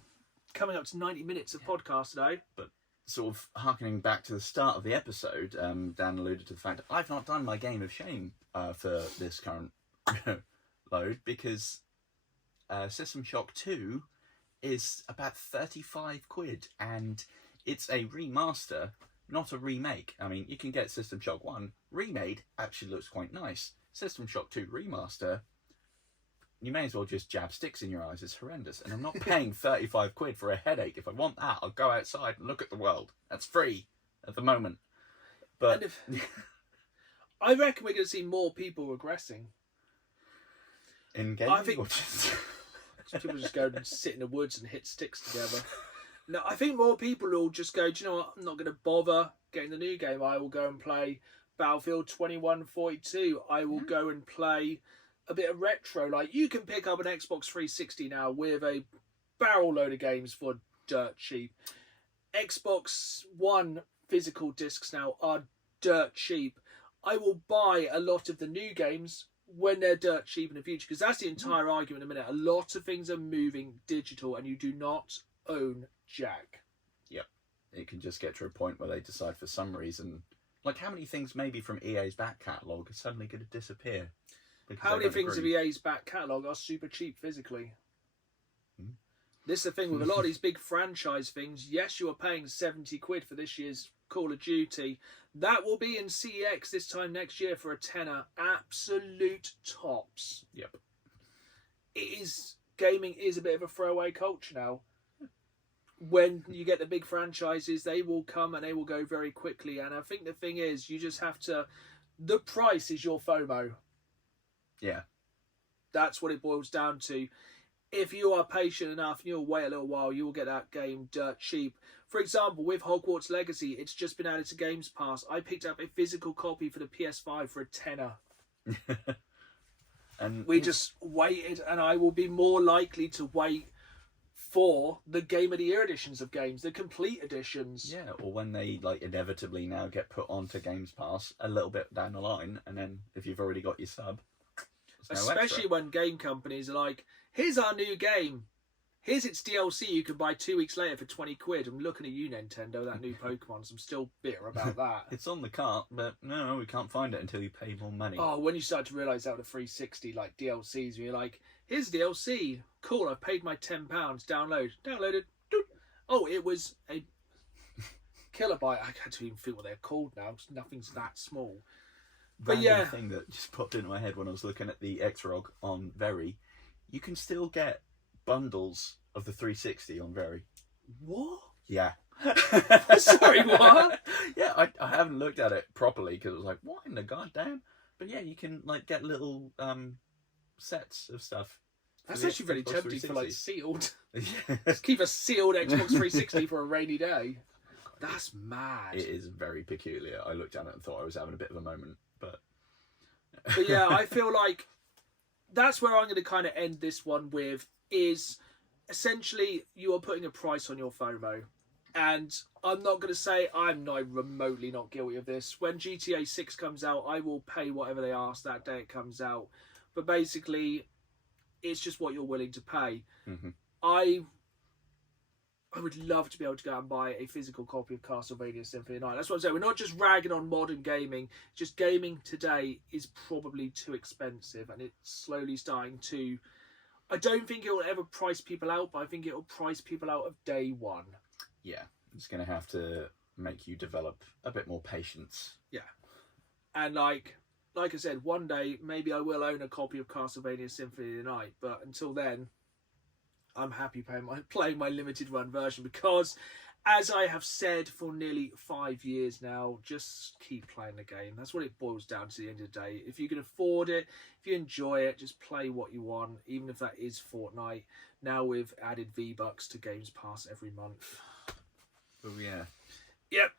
coming up to 90 minutes of podcast today. But sort of harkening back to the start of the episode, Dan alluded to the fact that I've not done my game of shame for this current load, because System Shock 2 is about 35 quid, and it's a remaster, not a remake. I mean, you can get System Shock 1 remade, actually looks quite nice. System Shock 2 remaster, you may as well just jab sticks in your eyes. It's horrendous. And I'm not paying 35 quid for a headache. If I want that, I'll go outside and look at the world. That's free at the moment. But I reckon we're going to see more people regressing. In gaming? I think people just go and sit in the woods and hit sticks together. No, I think more people will just go, do you know what? I'm not going to bother getting the new game. I will go and play Battlefield 2142. I will go and play a bit of retro. Like, you can pick up an Xbox 360 now with a barrel load of games for dirt cheap. Xbox One physical discs now are dirt cheap. I will buy a lot of the new games when they're dirt cheap in the future, because that's the entire argument in a minute. A lot of things are moving digital and you do not own jack. Yep. It can just get to a point where they decide for some reason, like, how many things maybe from EA's back catalogue are suddenly going to disappear? How many things of EA's back catalogue are super cheap physically? This is the thing with a lot of these big franchise things. Yes, you are paying 70 quid for this year's Call of Duty. That will be in CEX this time next year for a tenner. Absolute tops. Yep. Gaming is a bit of a throwaway culture now. When you get the big franchises, they will come and they will go very quickly. And I think the thing is, you just have to... The price is your FOMO. Yeah. That's what it boils down to. If you are patient enough, you'll wait a little while, you will get that game dirt cheap. For example, with Hogwarts Legacy, it's just been added to Gamespass. I picked up a physical copy for the PS5 for a tenner. And we just waited, and I will be more likely to wait for the Game of the Year editions of games, the complete editions. Yeah, or when they like inevitably now get put onto Gamespass a little bit down the line, and then if you've already got your sub... Especially when game companies are like, here's our new game. Here's its DLC you can buy 2 weeks later for 20 quid. I'm looking at you, Nintendo, that new Pokemon. So I'm still bitter about that. It's on the cart, but no, we can't find it until you pay more money. Oh, when you start to realise that with the 360, like, DLCs, where you're like, here's DLC. Cool, I've paid my £10. Download. Downloaded. Doot. Oh, it was a kilobyte. I can't even feel what they're called now. Nothing's that small. random thing that just popped into my head when I was looking at the Xrog on Very. You can still get bundles of the 360 on Very. What? Yeah. Sorry, what? Yeah, I haven't looked at it properly because I was like, what in the goddamn? But yeah, you can like get little sets of stuff. That's actually really tempting for like sealed. Yeah. Just keep a sealed Xbox 360 for a rainy day. That's mad. It is very peculiar. I looked at it and thought I was having a bit of a moment, but yeah, I feel like that's where I'm going to kind of end this one with is essentially you are putting a price on your FOMO. And I'm not going to say I'm not remotely not guilty of this. When GTA 6 comes out, I will pay whatever they ask that day it comes out. But basically, it's just what you're willing to pay. Mm-hmm. I would love to be able to go and buy a physical copy of Castlevania Symphony of the Night. That's what I'm saying. We're not just ragging on modern gaming. Just gaming today is probably too expensive. And it's slowly starting to... I don't think it will ever price people out, but I think it will price people out of day one. Yeah, it's going to have to make you develop a bit more patience. Yeah. And like I said, one day, maybe I will own a copy of Castlevania Symphony of the Night. But until then, I'm happy playing my limited run version because, as I have said for nearly 5 years now, just keep playing the game. That's what it boils down to at the end of the day. If you can afford it, if you enjoy it, just play what you want, even if that is Fortnite. Now we've added V-Bucks to Gamespass every month. Oh, yeah. Yep.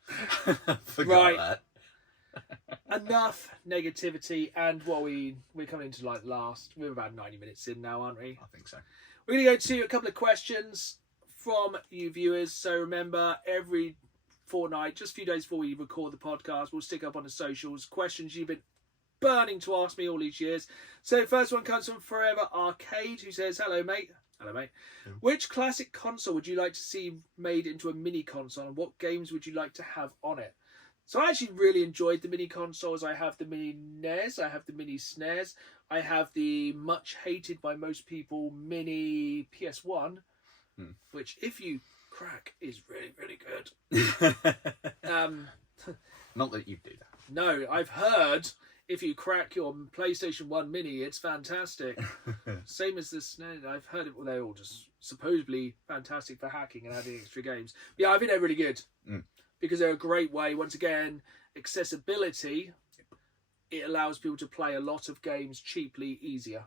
Forgot that. Enough negativity, and we're coming into we're about 90 minutes in now, aren't we? I think so. We're going to go to a couple of questions from you viewers. So remember, every fortnight, just a few days before we record the podcast, we'll stick up on the socials questions you've been burning to ask me all these years. So the first one comes from Forever Arcade, who says, hello mate. Which classic console would you like to see made into a mini console, and what games would you like to have on it? So I actually really enjoyed the mini consoles. I have the mini NES, I have the mini SNES, I have the much hated by most people mini PS1, which if you crack is really, really good. Not that you do that. No, I've heard if you crack your PlayStation 1 Mini, it's fantastic. Same as the SNES. I've heard it. Well, they're all just supposedly fantastic for hacking and adding extra games. But yeah, I think they're really good because they're a great way. Once again, accessibility. It allows people to play a lot of games cheaply, easier.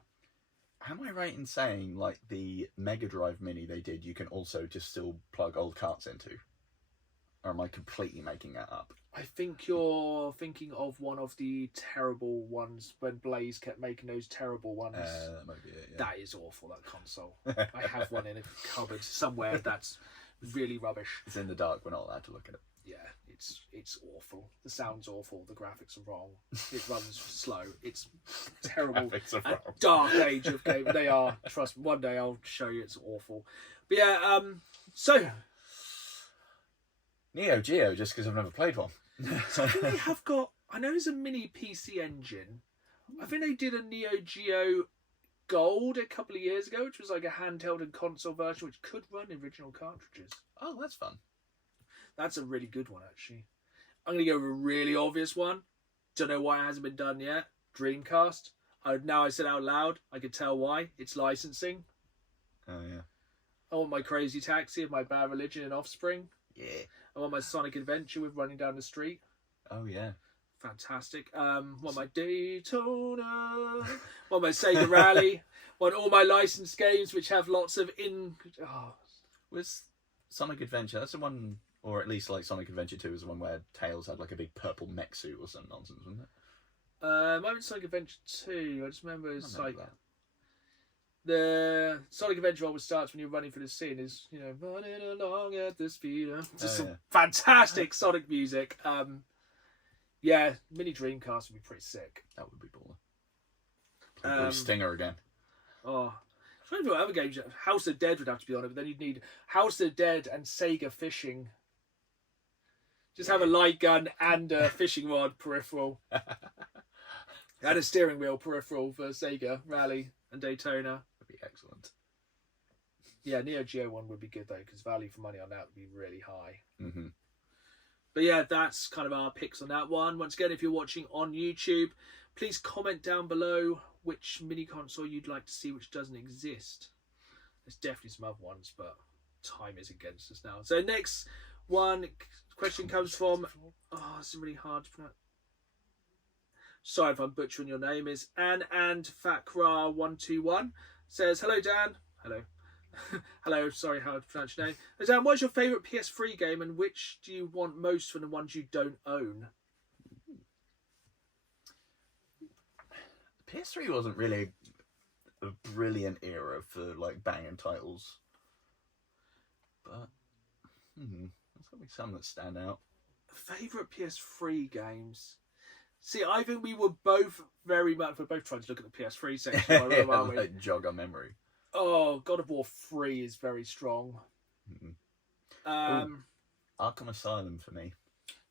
Am I right in saying, like, the Mega Drive Mini they did, you can also just still plug old carts into? Or am I completely making that up? I think you're thinking of one of the terrible ones when Blaze kept making those terrible ones. That might be it, yeah. That is awful, that console. I have one in a cupboard somewhere that's really rubbish. It's in the dark, we're not allowed to look at it. Yeah, it's awful. The sound's awful, the graphics are wrong. It runs slow. It's terrible. Dark age of game. They are, trust me, one day I'll show you, it's awful. But yeah, so Neo Geo, just because I've never played one. So I think they have got... I know there's a mini PC engine. I think they did a Neo Geo Gold a couple of years ago, which was like a handheld and console version, which could run original cartridges. Oh, that's fun. That's a really good one, actually. I'm going to go with a really obvious one. Don't know why it hasn't been done yet. Dreamcast. Now I said out loud, I could tell why. It's licensing. Oh, yeah. I want my Crazy Taxi of my Bad Religion and Offspring. Yeah. I want my Sonic Adventure with running down the street. Oh, yeah. Fantastic. Want my Daytona. Want my Sega Rally. Want all my licensed games which have lots of Was Sonic Adventure, that's the one, or at least like Sonic Adventure 2 was the one where Tails had like a big purple mech suit or some nonsense, wasn't it? Might be Sonic Adventure 2. I just remember it's like... That. The Sonic Adventure always starts when you're running for the scene is, running along at the speed of... Just some fantastic Sonic music. Yeah, mini Dreamcast would be pretty sick. That would be baller. Bruce Stinger again. Oh, I'm trying to think what other games. House of the Dead would have to be on it, but then you'd need House of the Dead and Sega Fishing. Just have a light gun and a fishing rod peripheral. And a steering wheel peripheral for Sega Rally and Daytona. That'd be excellent. Yeah, Neo Geo one would be good though, because value for money on that would be really high. Mm-hmm. But yeah, that's kind of our picks on that one. Once again, if you're watching on YouTube, please comment down below which mini console you'd like to see which doesn't exist. There's definitely some other ones, but time is against us now. So next one question comes from... Oh, it's really hard to pronounce. Sorry if I'm butchering your name. Is Anne and Fakra121 says, hello Dan. Hello. Hello, sorry how to pronounce your name. Dan, what's your favourite PS3 game and which do you want most from the ones you don't own? PS3 wasn't really a brilliant era for like banging titles. But there's got to be some that stand out. Favourite PS3 games? See, I think we were both we're both trying to look at the PS3 section. Aren't we? Like jog our memory. Oh, God of War 3 is very strong. Arkham Asylum for me.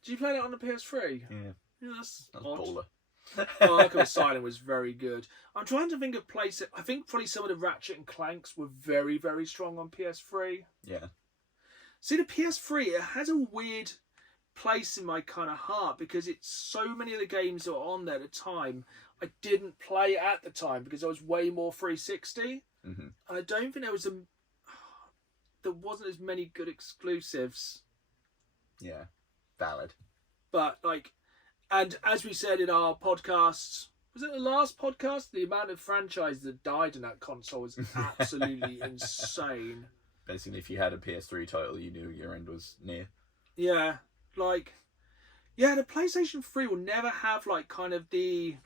Did you play that on the PS3? Yeah, that's baller. Oh, Arkham Asylum was very good. I'm trying to think of places. I think probably some of the Ratchet and Clanks were very, very strong on PS3. Yeah. See, the PS3, it has a weird place in my kind of heart because it's so many of the games that were on there at the time I didn't play at the time because I was way more 360. And I don't think there wasn't as many good exclusives. Yeah, valid. But like, and as we said in our podcast, was it the last podcast? The amount of franchises that died in that console was absolutely insane. Basically, if you had a PS3 title, you knew your end was near. Yeah, like, yeah, the PlayStation 3 will never have like kind of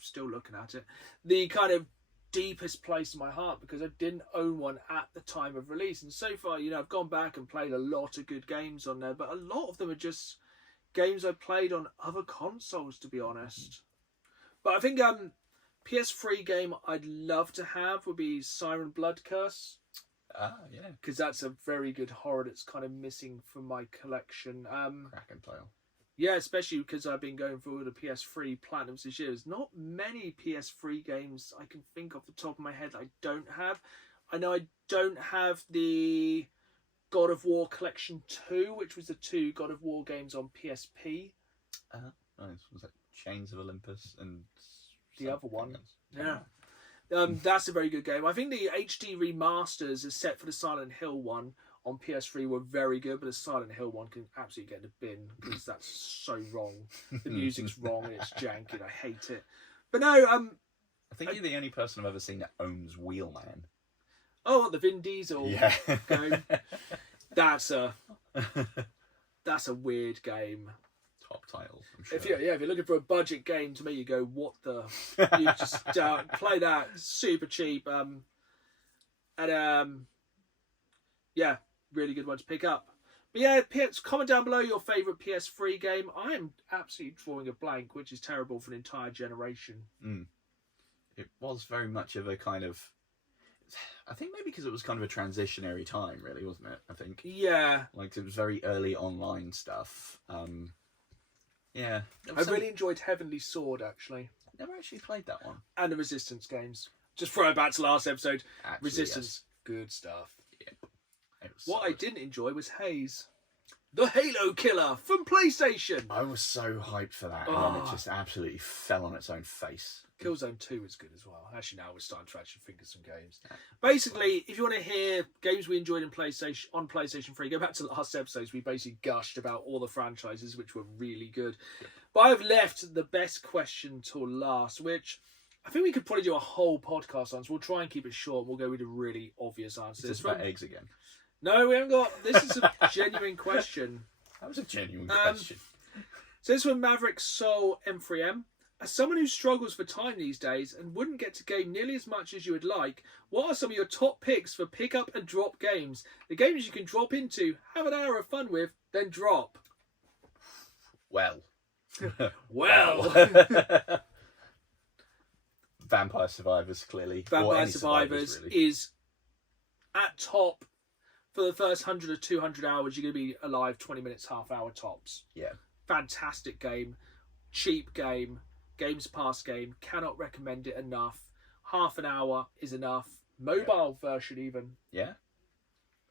still looking at it, the kind of deepest place in my heart because I didn't own one at the time of release. And so far, I've gone back and played a lot of good games on there, but a lot of them are just games I played on other consoles, to be honest. But I think PS3 game I'd love to have would be Siren Blood Curse. Yeah. Because that's a very good horror that's kind of missing from my collection. Cracking title. Yeah, especially because I've been going through the PS3 Platinums this year. There's not many PS3 games I can think off the top of my head I don't have. I know I don't have the God of War Collection 2, which was the 2 God of War games on PSP. Nice. Was that Chains of Olympus and the other one? Else? Yeah. That's a very good game. I think the HD remasters are set for the Silent Hill one on PS3 were very good, but the Silent Hill one can absolutely get in the bin because that's so wrong. The music's wrong and it's janky and I hate it. But no, I think you're the only person I've ever seen that owns Wheelman. Oh, the Vin Diesel game. That's a weird game. Top title, I'm sure. If you're looking for a budget game, to me you go, what the? You just play that, super cheap. Yeah, really good one to pick up. But yeah, comment down below your favourite PS3 game. I am absolutely drawing a blank, which is terrible for an entire generation. It was very much of a kind of... I think maybe because it was kind of a transitionary time, really, wasn't it? I think. Yeah. Like, it was very early online stuff. Yeah. I really enjoyed Heavenly Sword, actually. Never actually played that one. And the Resistance games. Just throw it back to last episode. Actually, Resistance, good stuff. Yeah. What I didn't enjoy was Haze. The Halo killer from PlayStation. I was so hyped for that, and then it just absolutely fell on its own face. Killzone 2 was good as well. Actually, now we're starting to actually think of some games. Basically, if you want to hear games we enjoyed on PlayStation 3, go back to the last episodes. We basically gushed about all the franchises, which were really good. Yep. But I've left the best question till last, which I think we could probably do a whole podcast on. So we'll try and keep it short. We'll go with the really obvious answers. Is this about eggs again? No, we haven't got... This is a genuine question. That was a genuine question. So this one, Maverick Soul M3M. As someone who struggles for time these days and wouldn't get to game nearly as much as you would like, what are some of your top picks for pick up and drop games? The games you can drop into, have an hour of fun with, then drop. Well. Vampire Survivors, clearly. Vampire Survivors really. Is at top. For the first 100 or 200 hours, you're going to be alive 20 minutes, half hour tops. Yeah. Fantastic game. Cheap game. Games Pass game. Cannot recommend it enough. Half an hour is enough. Mobile version even. Yeah.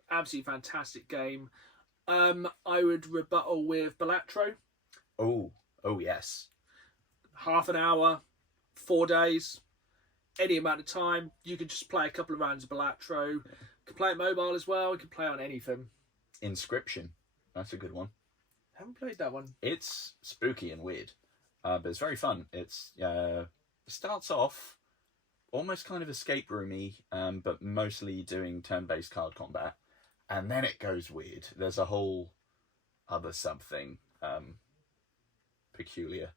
Absolutely fantastic game. I would rebuttal with Balatro. Oh yes. Half an hour, 4 days, any amount of time. You can just play a couple of rounds of Balatro. You can play it mobile as well. You can play on anything. Inscription. That's a good one. Haven't played that one. It's spooky and weird, but it's very fun. It starts off almost kind of escape roomy, but mostly doing turn-based card combat, and then it goes weird. There's a whole other something peculiar.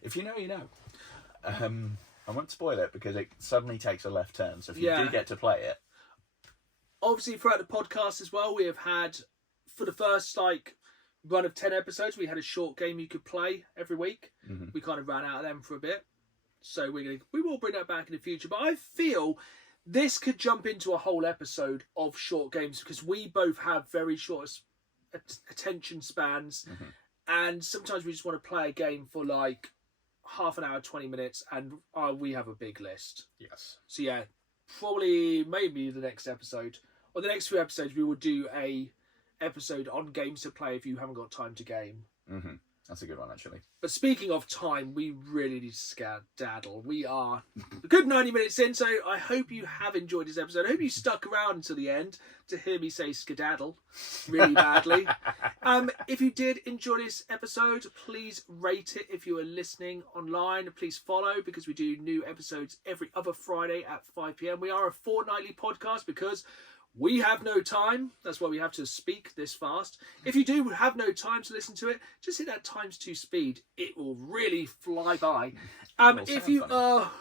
If you know, you know. I won't spoil it because it suddenly takes a left turn. So if you do get to play it, obviously throughout the podcast as well, we have had, for the first run of 10 episodes, we had a short game you could play every week. Mm-hmm. We kind of ran out of them for a bit, so we will bring that back in the future. But I feel this could jump into a whole episode of short games because we both have very short attention spans, and sometimes we just want to play a game for like half an hour, 20 minutes, and we have a big list. yes, So yeah, probably maybe the next episode or the next few episodes we will do a episode on games to play if you haven't got time to game. That's a good one actually. But speaking of time, we really need to skedaddle. We are a good 90 minutes in, so I hope you have enjoyed this episode. I hope you stuck around until the end to hear me say skedaddle really badly. If you did enjoy this episode, please rate it. If you are listening online, please follow, because we do new episodes every other Friday at 5 p.m. We are a fortnightly podcast because we have no time. That's why we have to speak this fast. If you do have no time to listen to it, just hit that ×2 speed. It will really fly by. If you want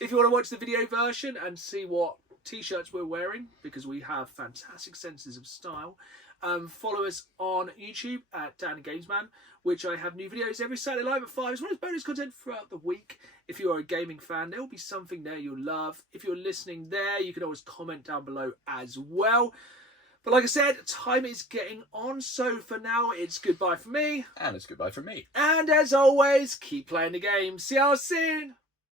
to watch the video version and see what t-shirts we're wearing, because we have fantastic senses of style, follow us on YouTube at Dan Gamesman, which I have new videos every Saturday live at 5, as well as bonus content throughout the week. If you are a gaming fan, there will be something there you'll love. If you're listening there, you can always comment down below as well. But like I said, time is getting on, so for now, it's goodbye from me. And it's goodbye from me. And as always, keep playing the game. See y'all soon.